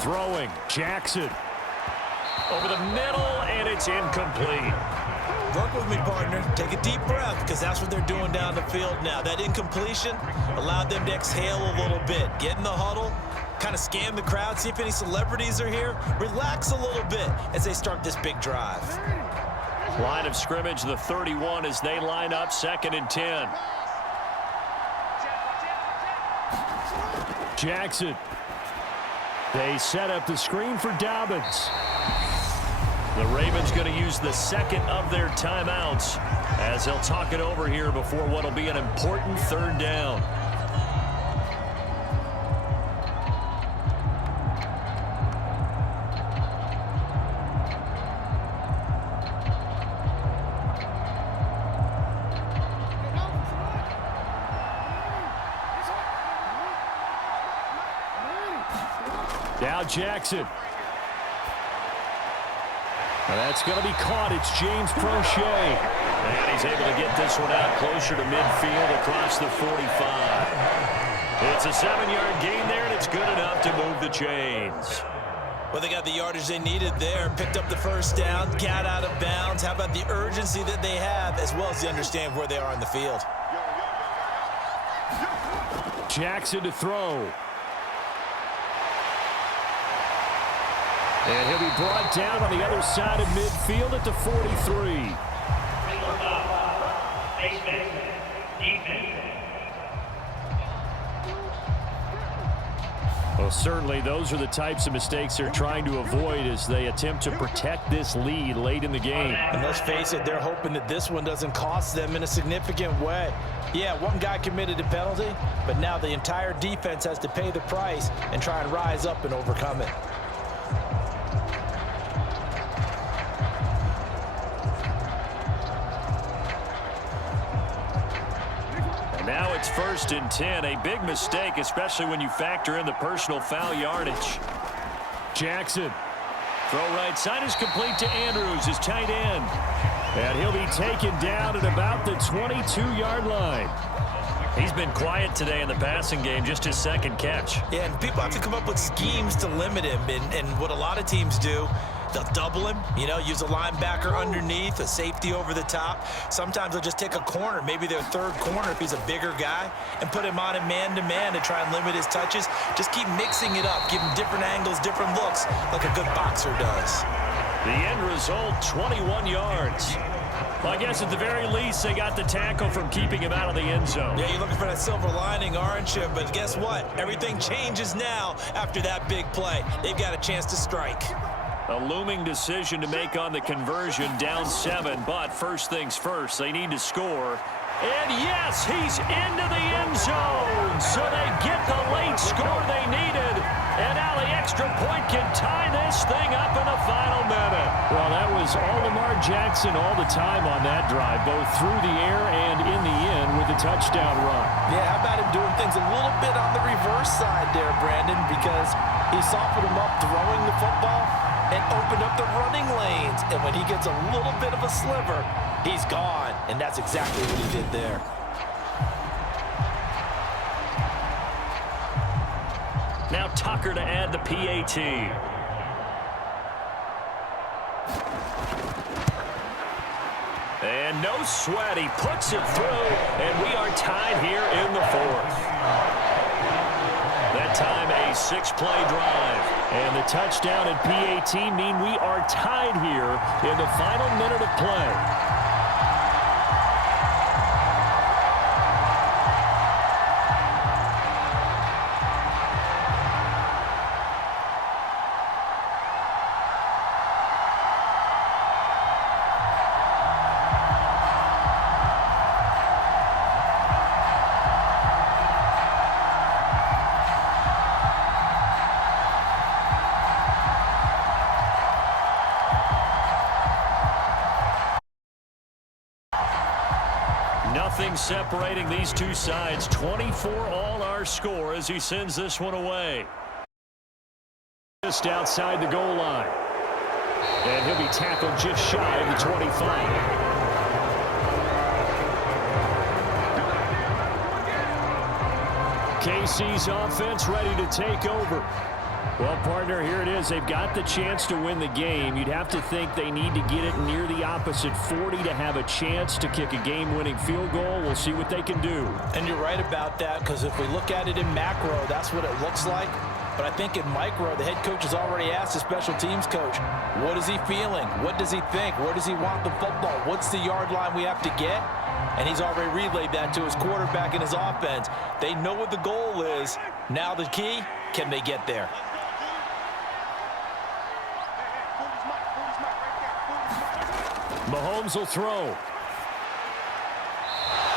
Throwing. Jackson. Over the middle, and it's incomplete. Work with me, partner. Take a deep breath, because that's what they're doing down the field now. That incompletion allowed them to exhale a little bit. Get in the huddle, kind of scan the crowd, see if any celebrities are here. Relax a little bit as they start this big drive. Line of scrimmage, the 31, as they line up 2nd and 10. Jackson. They set up the screen for Dobbins. The Ravens going to use the second of their timeouts as they'll talk it over here before what will be an important 3rd down. Now Jackson. That's going to be caught. It's James Prochet. And he's able to get this one out closer to midfield across the 45. It's a 7-yard gain there, and it's good enough to move the chains. Well, they got the yardage they needed there, picked up the 1st down, got out of bounds. How about the urgency that they have, as well as they understand where they are in the field? Jackson to throw. And he'll be brought down on the other side of midfield at the 43. Well, certainly those are the types of mistakes they're trying to avoid as they attempt to protect this lead late in the game. And let's face it, they're hoping that this one doesn't cost them in a significant way. Yeah, one guy committed a penalty, but now the entire defense has to pay the price and try and rise up and overcome it. Now it's 1st and 10. A big mistake, especially when you factor in the personal foul yardage. Jackson. Throw right side is complete to Andrews, his tight end. And he'll be taken down at about the 22-yard line. He's been quiet today in the passing game, just his 2nd catch. Yeah, and people have to come up with schemes to limit him. And what a lot of teams do, they'll double him, use a linebacker underneath, a safety over the top. Sometimes they'll just take a corner, maybe their 3rd corner if he's a bigger guy, and put him on a man-to-man to try and limit his touches. Just keep mixing it up, give him different angles, different looks, like a good boxer does. The end result, 21 yards. Well, I guess at the very least, they got the tackle from keeping him out of the end zone. Yeah, you're looking for that silver lining, aren't you? But guess what? Everything changes now after that big play. They've got a chance to strike. A looming decision to make on the conversion, down 7, but first things first, they need to score. And yes, he's into the end zone, so they get the late score they needed. And now the extra point can tie this thing up in the final minute. Well, that was all Lamar Jackson all the time on that drive, both through the air and in the end with the touchdown run. Yeah, how about him doing things a little bit on the reverse side there, Brandon, because he softened him up throwing the football and opened up the running lanes. And when he gets a little bit of a sliver, he's gone. And that's exactly what he did there. Now Tucker to add the PAT. And no sweat. He puts it through, and we are tied here in the 4th. That time a 6-play drive. And the touchdown and PAT mean we are tied here in the final minute of play. Nothing separating these two sides. 24 all our score as he sends this one away. Just outside the goal line. And he'll be tackled just shy of the 25. KC's offense ready to take over. Well, partner, here it is. They've got the chance to win the game. You'd have to think they need to get it near the opposite 40 to have a chance to kick a game-winning field goal. We'll see what they can do. And you're right about that, because if we look at it in macro, that's what it looks like. But I think in micro, the head coach has already asked the special teams coach, what is he feeling? What does he think? Where does he want the football? What's the yard line we have to get? And he's already relayed that to his quarterback and his offense. They know what the goal is. Now the key, can they get there? Mahomes will throw.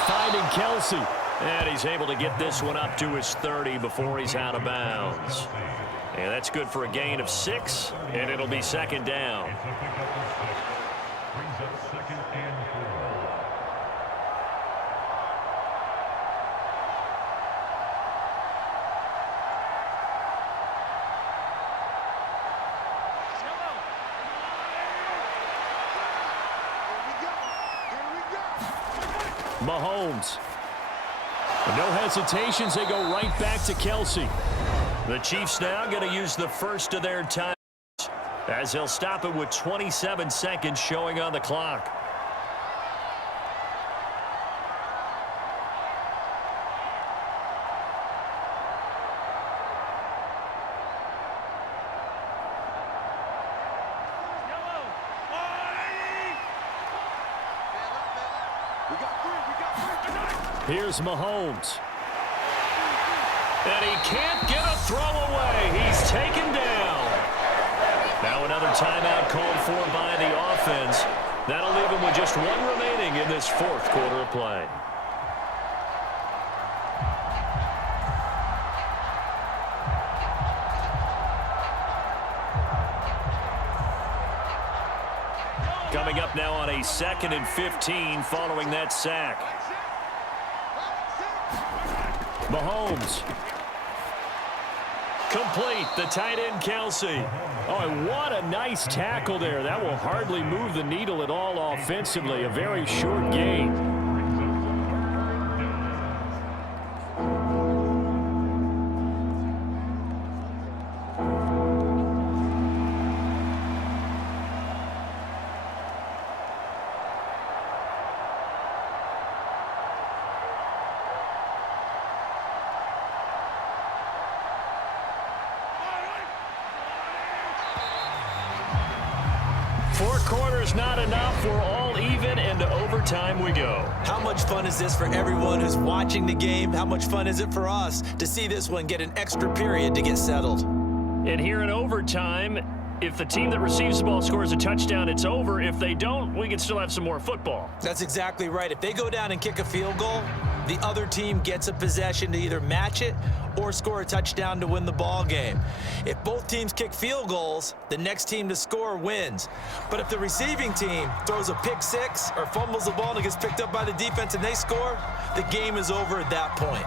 Finding Kelsey. And he's able to get this one up to his 30 before he's out of bounds. And that's good for a gain of 6, and it'll be second down. Mahomes. No hesitations, they go right back to Kelsey. The Chiefs now going to use the first of their times as they'll stop it with 27 seconds showing on the clock. Here's Mahomes. And he can't get a throw away. He's taken down. Now another timeout called for by the offense. That'll leave him with just one remaining in this fourth quarter of play. Coming up now on a 2nd and 15 following that sack. Mahomes. Complete, the tight end Kelsey. Oh, and what a nice tackle there. That will hardly move the needle at all offensively. A very short gain. Four quarters not enough. We're all even, and to overtime we go. How much fun is this for everyone who's watching the game? How much fun is it for us to see this one get an extra period to get settled? And here in overtime, if the team that receives the ball scores a touchdown, it's over. If they don't, we can still have some more football. That's exactly right. If they go down and kick a field goal, the other team gets a possession to either match it or score a touchdown to win the ball game. If both teams kick field goals, the next team to score wins. But if the receiving team throws a pick six or fumbles the ball and it gets picked up by the defense and they score, the game is over at that point.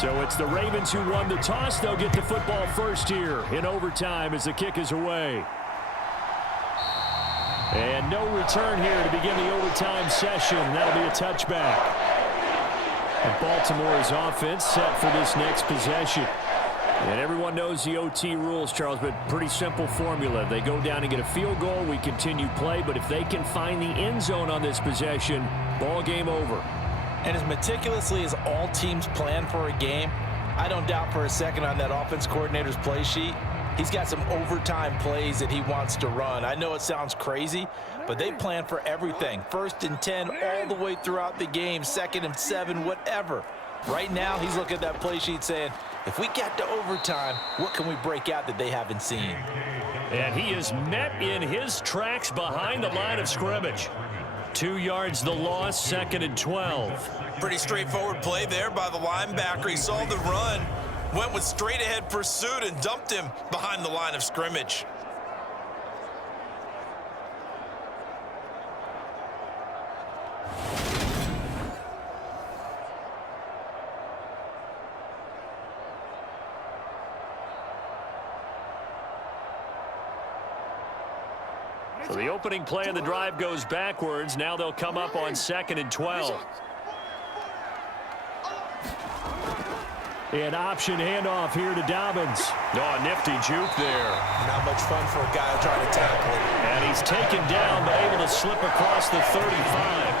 So it's the Ravens who won the toss. They'll get the football first here in overtime as the kick is away. And no return here to begin the overtime session. That'll be a touchback. And Baltimore's offense set for this next possession. And everyone knows the OT rules, Charles, but pretty simple formula. They go down and get a field goal, we continue play, but if they can find the end zone on this possession, ball game over. And as meticulously as all teams plan for a game, I don't doubt for a second on that offense coordinator's play sheet, he's got some overtime plays that he wants to run. I know it sounds crazy, but they plan for everything. 1st and 10 all the way throughout the game, 2nd and 7, whatever. Right now, he's looking at that play sheet saying, if we get to overtime, what can we break out that they haven't seen? And he is met in his tracks behind the line of scrimmage. 2 yards the loss, 2nd and 12. Pretty straightforward play there by the linebacker. He saw the run, went with straight ahead pursuit and dumped him behind the line of scrimmage. So the opening play of the drive goes backwards. Now they'll come up on 2nd and 12. An option handoff here to Dobbins. Oh, nifty juke there. Not much fun for a guy trying to tackle him. And he's taken down, but able to slip across the 35.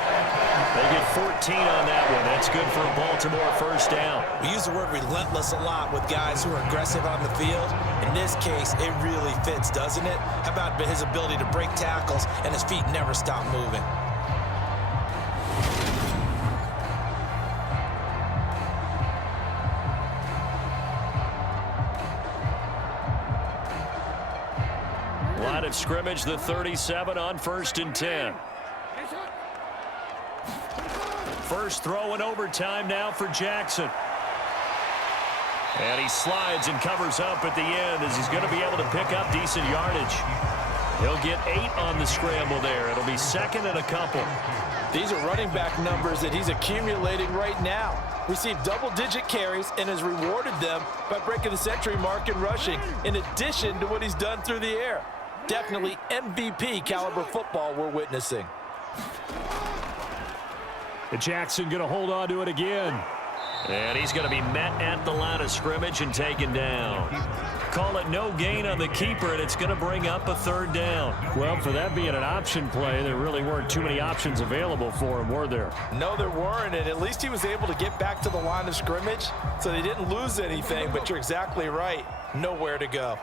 They get 14 on that one. That's good for a Baltimore first down. We use the word relentless a lot with guys who are aggressive on the field. In this case, it really fits, doesn't it? How about his ability to break tackles and his feet never stop moving? Line of scrimmage, the 37 on 1st and 10. First throw in overtime now for Jackson. And he slides and covers up at the end as he's going to be able to pick up decent yardage. He'll get 8 on the scramble there. It'll be 2nd and a couple. These are running back numbers that he's accumulating right now. Received double-digit carries and has rewarded them by breaking the century mark in rushing, in addition to what he's done through the air. Definitely MVP caliber football we're witnessing. Jackson going to hold on to it again. And he's going to be met at the line of scrimmage and taken down. Call it no gain on the keeper, and it's going to bring up a 3rd down. Well, for that being an option play, there really weren't too many options available for him, were there? No, there weren't, and at least he was able to get back to the line of scrimmage, so they didn't lose anything, but you're exactly right. Nowhere to go.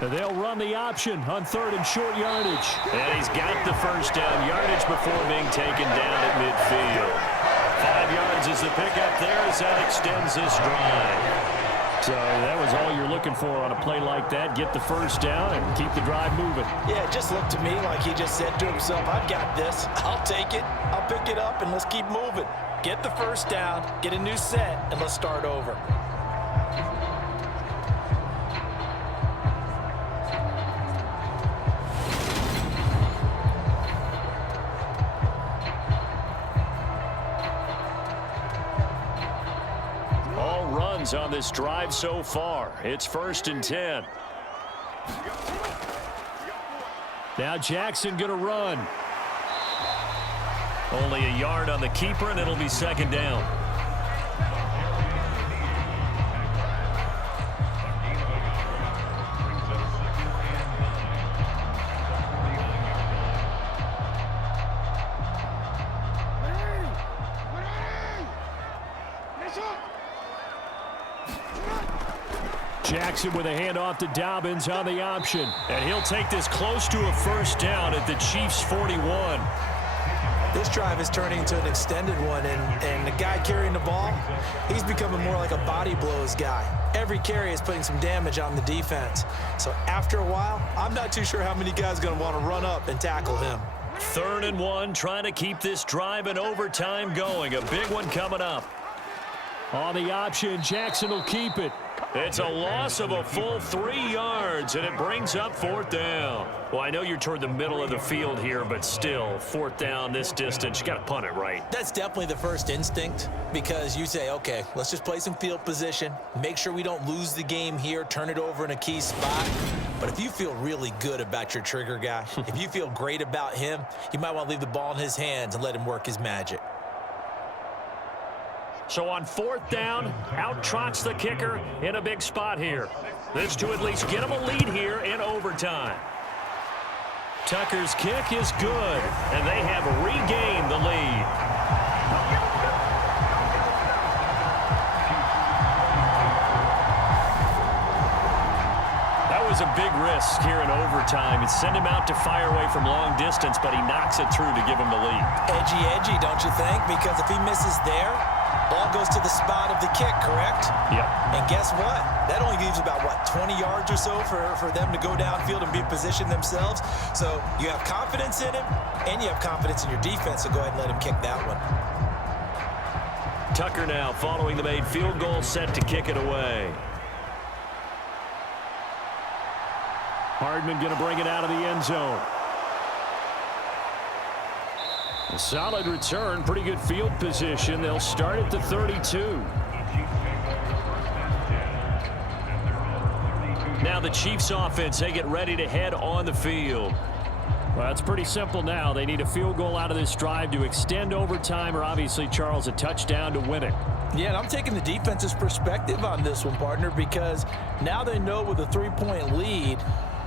They'll run the option on 3rd and short yardage. And he's got the first down yardage before being taken down at midfield. 5 yards is the pickup there as that extends this drive. So that was all you're looking for on a play like that. Get the first down and keep the drive moving. Yeah, it just looked to me like he just said to himself, I've got this. I'll take it. I'll pick it up, and let's keep moving. Get the first down, get a new set, and let's start over. On this drive so far. It's 1st and 10. Now Jackson going to run. Only a yard on the keeper, and it'll be 2nd down. Jackson with a handoff to Dobbins on the option. And he'll take this close to a first down at the Chiefs' 41. This drive is turning into an extended one, and the guy carrying the ball, he's becoming more like a body blows guy. Every carry is putting some damage on the defense. So after a while, I'm not too sure how many guys are going to want to run up and tackle him. 3rd and 1, trying to keep this drive in overtime going. A big one coming up. On the option, Jackson will keep it. It's a loss of a full 3 yards, and it brings up 4th down. Well, I know you're toward the middle of the field here, but still, 4th down this distance, you got to punt it right. That's definitely the first instinct, because you say, okay, let's just play some field position, make sure we don't lose the game here, turn it over in a key spot. But if you feel really good about your trigger guy, if you feel great about him, you might want to leave the ball in his hands and let him work his magic. So on 4th down, out trots the kicker in a big spot here. This to at least get him a lead here in overtime. Tucker's kick is good, and they have regained the lead. That was a big risk here in overtime. It sent him out to fire away from long distance, but he knocks it through to give him the lead. Edgy, don't you think? Because if he misses there, ball goes to the spot of the kick, correct? Yep. And guess what? That only leaves about, 20 yards or so for them to go downfield and be positioned themselves. So you have confidence in him, and you have confidence in your defense, so go ahead and let him kick that one. Tucker now following the made field goal, set to kick it away. Hardman going to bring it out of the end zone. A solid return, pretty good field position. They'll start at the 32. Now the Chiefs offense, they get ready to head on the field. Well, it's pretty simple now. They need a field goal out of this drive to extend overtime, or obviously, Charles, a touchdown to win it. Yeah, and I'm taking the defense's perspective on this one, partner, because now they know with a 3-point lead,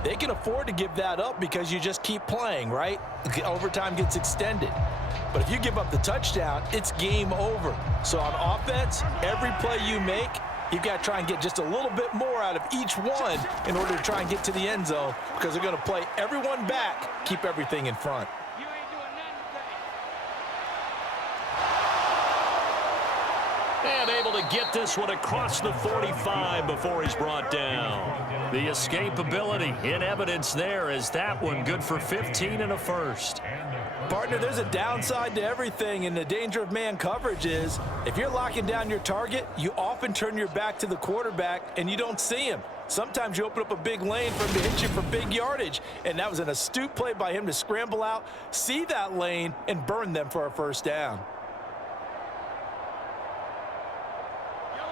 they can afford to give that up because you just keep playing, right? Overtime gets extended. But if you give up the touchdown, it's game over. So on offense, every play you make, you've got to try and get just a little bit more out of each one in order to try and get to the end zone, because they're going to play everyone back, keep everything in front. And able to get this one across the 45 before he's brought down. The escapability in evidence there as that one good for 15 and a first. Partner, there's a downside to everything, and the danger of man coverage is if you're locking down your target, you often turn your back to the quarterback and you don't see him. Sometimes you open up a big lane for him to hit you for big yardage, and that was an astute play by him to scramble out, see that lane, and burn them for a first down.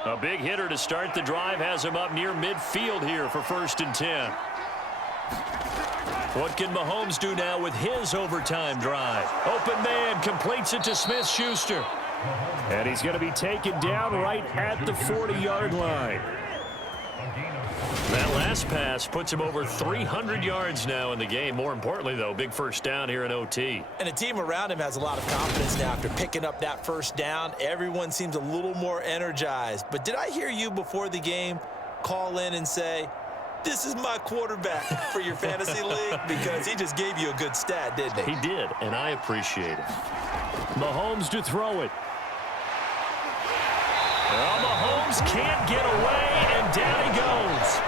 A big hitter to start the drive has him up near midfield here for 1st and 10. What can Mahomes do now with his overtime drive? Open man completes it to Smith-Schuster. And he's going to be taken down right at the 40-yard line. That last pass puts him over 300 yards now in the game. More importantly, though, big first down here in OT. And the team around him has a lot of confidence now after picking up that first down. Everyone seems a little more energized. But did I hear you before the game call in and say, this is my quarterback for your fantasy league? Because he just gave you a good stat, didn't he? He did, and I appreciate it. Mahomes to throw it. Well, Mahomes can't get away, and down he goes.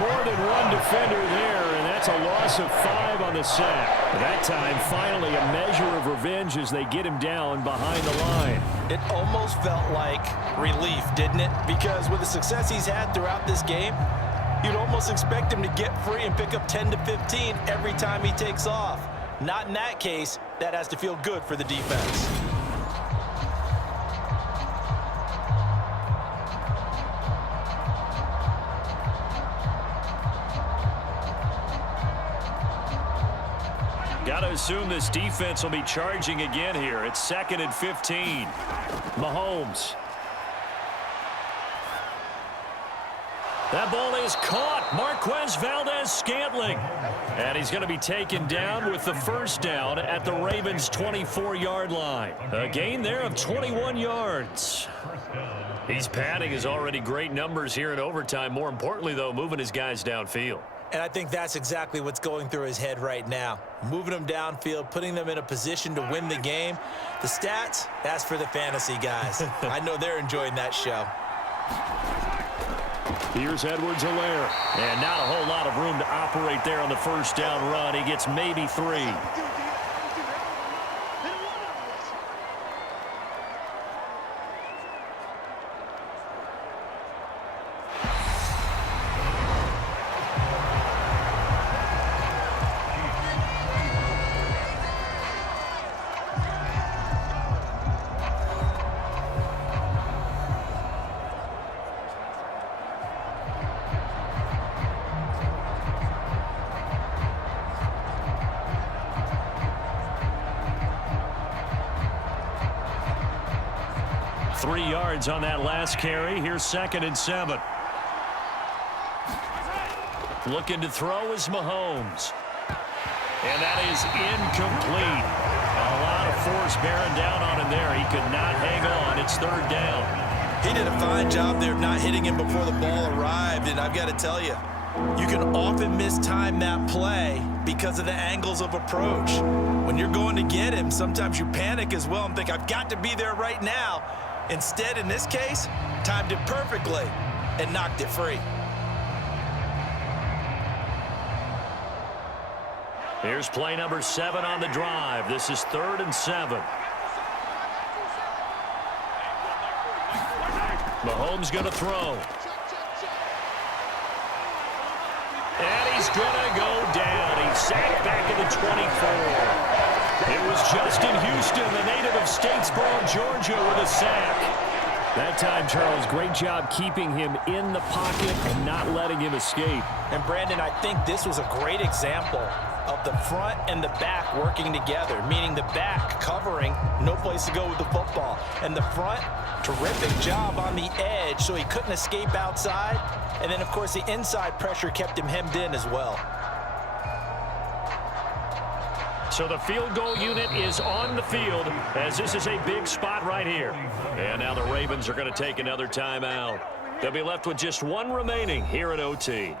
More than one defender there, and that's a loss of 5 on the sack. That time, finally, a measure of revenge as they get him down behind the line. It almost felt like relief, didn't it? Because with the success he's had throughout this game, you'd almost expect him to get free and pick up 10 to 15 every time he takes off. Not in that case. That has to feel good for the defense. Got to assume this defense will be charging again here. It's 2nd and 15. Mahomes. That ball is caught. Marquez Valdez-Scantling. And he's going to be taken down with the first down at the Ravens' 24-yard line. A gain there of 21 yards. He's padding his already great numbers here in overtime. More importantly, though, moving his guys downfield. And I think that's exactly what's going through his head right now. Moving them downfield, putting them in a position to win the game. The stats, that's for the fantasy guys. I know they're enjoying that show. Here's Edwards-Helaire. And not a whole lot of room to operate there on the first down run. He gets maybe 3. On that last carry. Here's 2nd and 7. Looking to throw is Mahomes. And that is incomplete. A lot of force bearing down on him there. He could not hang on. It's 3rd down. He did a fine job there of not hitting him before the ball arrived. And I've got to tell you, you can often mistime that play because of the angles of approach. When you're going to get him, sometimes you panic as well and think, I've got to be there right now. Instead, in this case, timed it perfectly and knocked it free. Here's play number 7 on the drive. This is 3rd and 7. Mahomes going to throw. And he's going to go down. He's sacked back at the 24. It was Justin Houston, the native of Statesboro, Georgia, with a sack. That time, Charles, great job keeping him in the pocket and not letting him escape. And, Brandon, I think this was a great example of the front and the back working together, meaning the back covering, no place to go with the football. And the front, terrific job on the edge so he couldn't escape outside. And then, of course, the inside pressure kept him hemmed in as well. So the field goal unit is on the field as this is a big spot right here. And now the Ravens are going to take another timeout. They'll be left with just one remaining here at OT.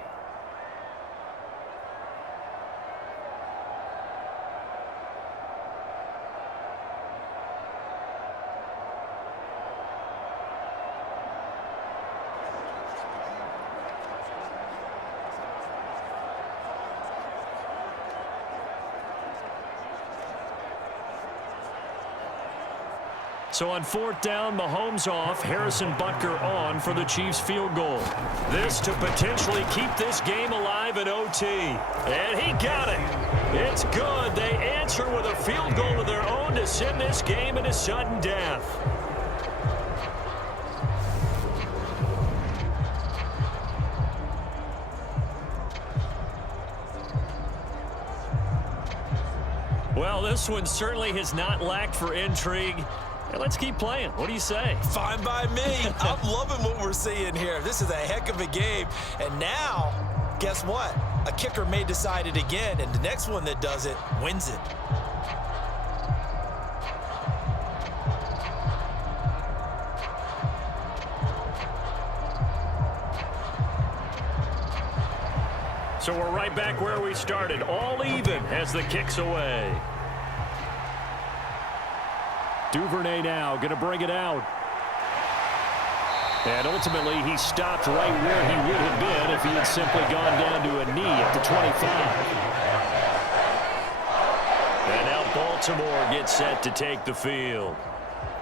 So on fourth down, Mahomes off, Harrison Butker on for the Chiefs field goal. This to potentially keep this game alive in OT. And he got it. It's good. They answer with a field goal of their own to send this game into sudden death. Well, this one certainly has not lacked for intrigue. Hey, let's keep playing. What do you say? Fine by me. I'm loving what we're seeing here. This is a heck of a game. And now, guess what? A kicker may decide it again, and the next one that does it wins it. So we're right back where we started. All even as the kick's away. Duvernay now going to bring it out. And ultimately, he stopped right where he would have been if he had simply gone down to a knee at the 25. And now Baltimore gets set to take the field.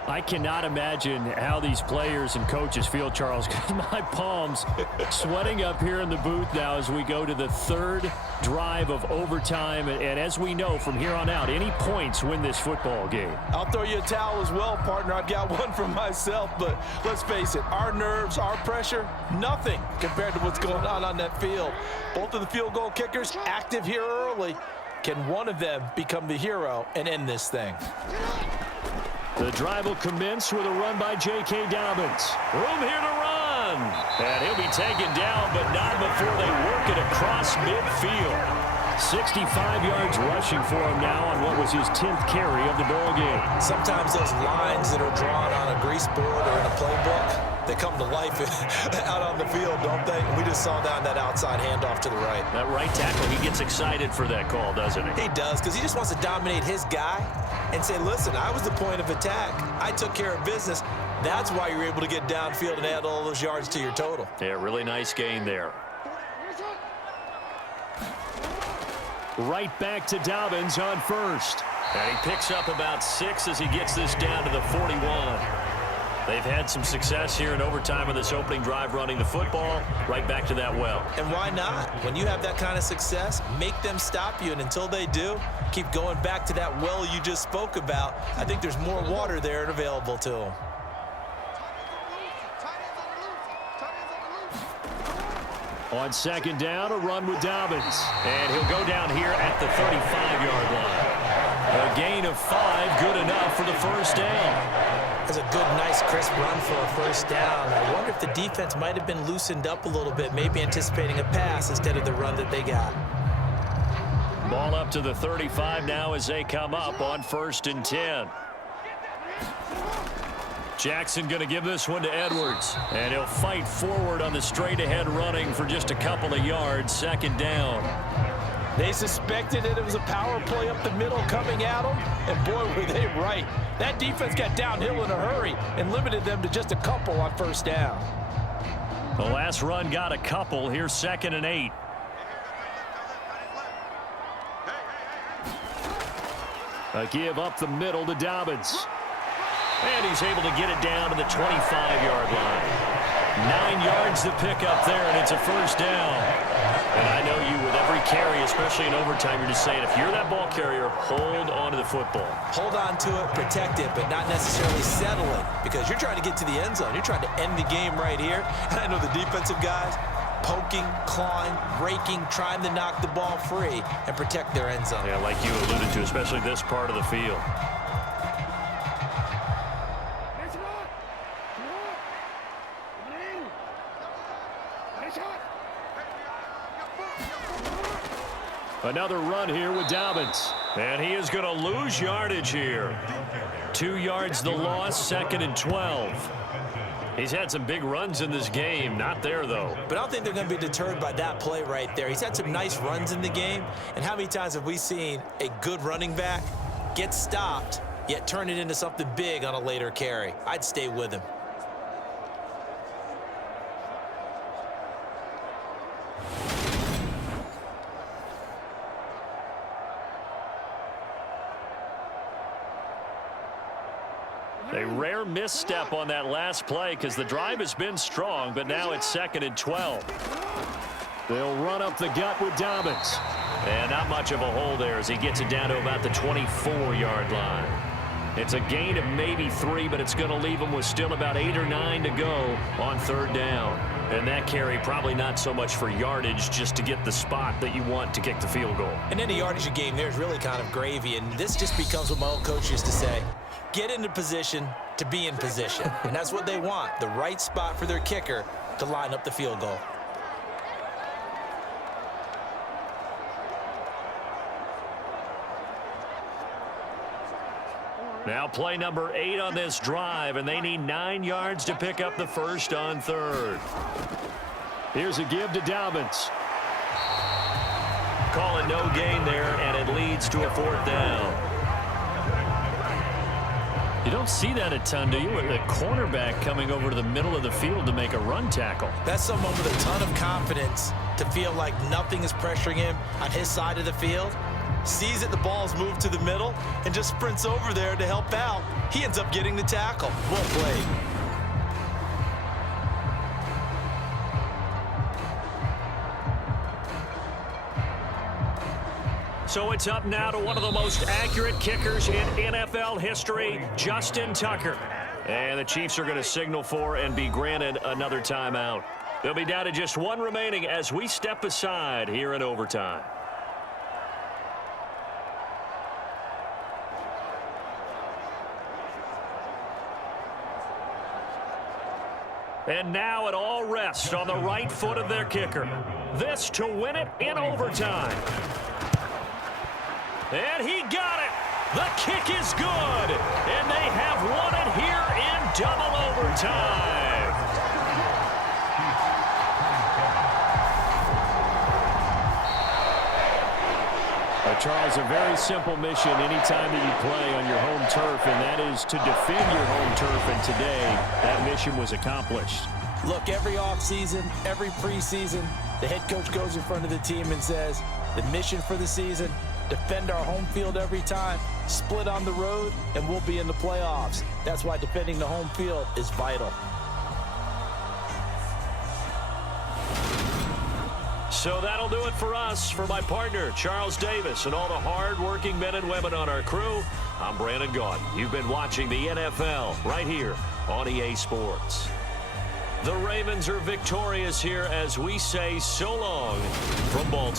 I cannot imagine how these players and coaches feel, Charles, because my palms sweating up here in the booth now as we go to the third drive of overtime. And as we know from here on out, any points win this football game. I'll throw you a towel as well, partner. I've got one for myself, but let's face it, our nerves, our pressure, nothing compared to what's going on that field. Both of the field goal kickers active here early. Can one of them become the hero and end this thing? The drive will commence with a run by J.K. Dobbins. Room here to run. And he'll be taken down, but not before they work it across midfield. 65 yards rushing for him now on what was his 10th carry of the ball game. Sometimes those lines that are drawn on a grease board or in a playbook, they come to life out on the field, don't they? We just saw down that outside handoff to the right. That right tackle, he gets excited for that call, doesn't he? He does, because he just wants to dominate his guy and say, listen, I was the point of attack. I took care of business. That's why you're able to get downfield and add all those yards to your total. Yeah, really nice gain there. Right back to Dobbins on first. And he picks up about 6 as he gets this down to the 41. They've had some success here in overtime of this opening drive running the football. Right back to that well. And why not? When you have that kind of success, make them stop you. And until they do, keep going back to that well you just spoke about. I think there's more water there and available to them. On second down, a run with Dobbins. And he'll go down here at the 35-yard line. A gain of 5, good enough for the first down. That's a good, nice, crisp run for a first down. I wonder if the defense might have been loosened up a little bit, maybe anticipating a pass instead of the run that they got. Ball up to the 35 now as they come up on 1st and 10. Jackson going to give this one to Edwards. And he'll fight forward on the straight-ahead running for just a couple of yards. Second down. They suspected that it was a power play up the middle coming at them, and boy, were they right. That defense got downhill in a hurry and limited them to just a couple on first down. The last run got a couple. Here's 2nd and 8. A give up the middle to Dobbins. And he's able to get it down to the 25-yard line. 9 yards to pick up there, and it's a first down. And I know you, with every carry, especially in overtime, you're just saying if you're that ball carrier, hold on to the football. Hold on to it, protect it, but not necessarily settle it because you're trying to get to the end zone. You're trying to end the game right here. And I know the defensive guys poking, clawing, raking, trying to knock the ball free and protect their end zone. Yeah, like you alluded to, especially this part of the field. Another run here with Dobbins. And he is going to lose yardage here. 2 yards the loss, 2nd and 12. He's had some big runs in this game. Not there, though. But I don't think they're going to be deterred by that play right there. He's had some nice runs in the game. And how many times have we seen a good running back get stopped, yet turn it into something big on a later carry? I'd stay with him. A rare misstep on that last play because the drive has been strong, but now it's 2nd and 12. They'll run up the gut with Dobbins. And not much of a hole there as he gets it down to about the 24-yard line. It's a gain of maybe 3, but it's going to leave him with still about 8 or 9 to go on 3rd down. And that carry probably not so much for yardage, just to get the spot that you want to kick the field goal. And any yardage game there is really kind of gravy, and this just becomes what my old coach used to say. Get into position to be in position. And that's what they want, the right spot for their kicker to line up the field goal. Now play number 8 on this drive, and they need 9 yards to pick up the first on 3rd. Here's a give to Dobbins. Calling no gain there, and it leads to a 4th down. You don't see that a ton, do you? With a cornerback coming over to the middle of the field to make a run tackle. That's someone with a ton of confidence to feel like nothing is pressuring him on his side of the field. Sees that the ball's moved to the middle and just sprints over there to help out. He ends up getting the tackle. Well played. So it's up now to one of the most accurate kickers in NFL history, Justin Tucker. And the Chiefs are going to signal for and be granted another timeout. They'll be down to just 1 remaining as we step aside here in overtime. And now it all rests on the right foot of their kicker. This to win it in overtime. And he got it. The kick is good. And they have won it here in double overtime. Charles, a very simple mission anytime that you play on your home turf, and that is to defend your home turf. And today, that mission was accomplished. Look, every offseason, every preseason, the head coach goes in front of the team and says, the mission for the season, defend our home field every time, split on the road, and we'll be in the playoffs. That's why defending the home field is vital. So that'll do it for us. For my partner, Charles Davis, and all the hard-working men and women on our crew, I'm Brandon Gaudin. You've been watching the NFL right here on EA Sports. The Ravens are victorious here as we say so long from Baltimore.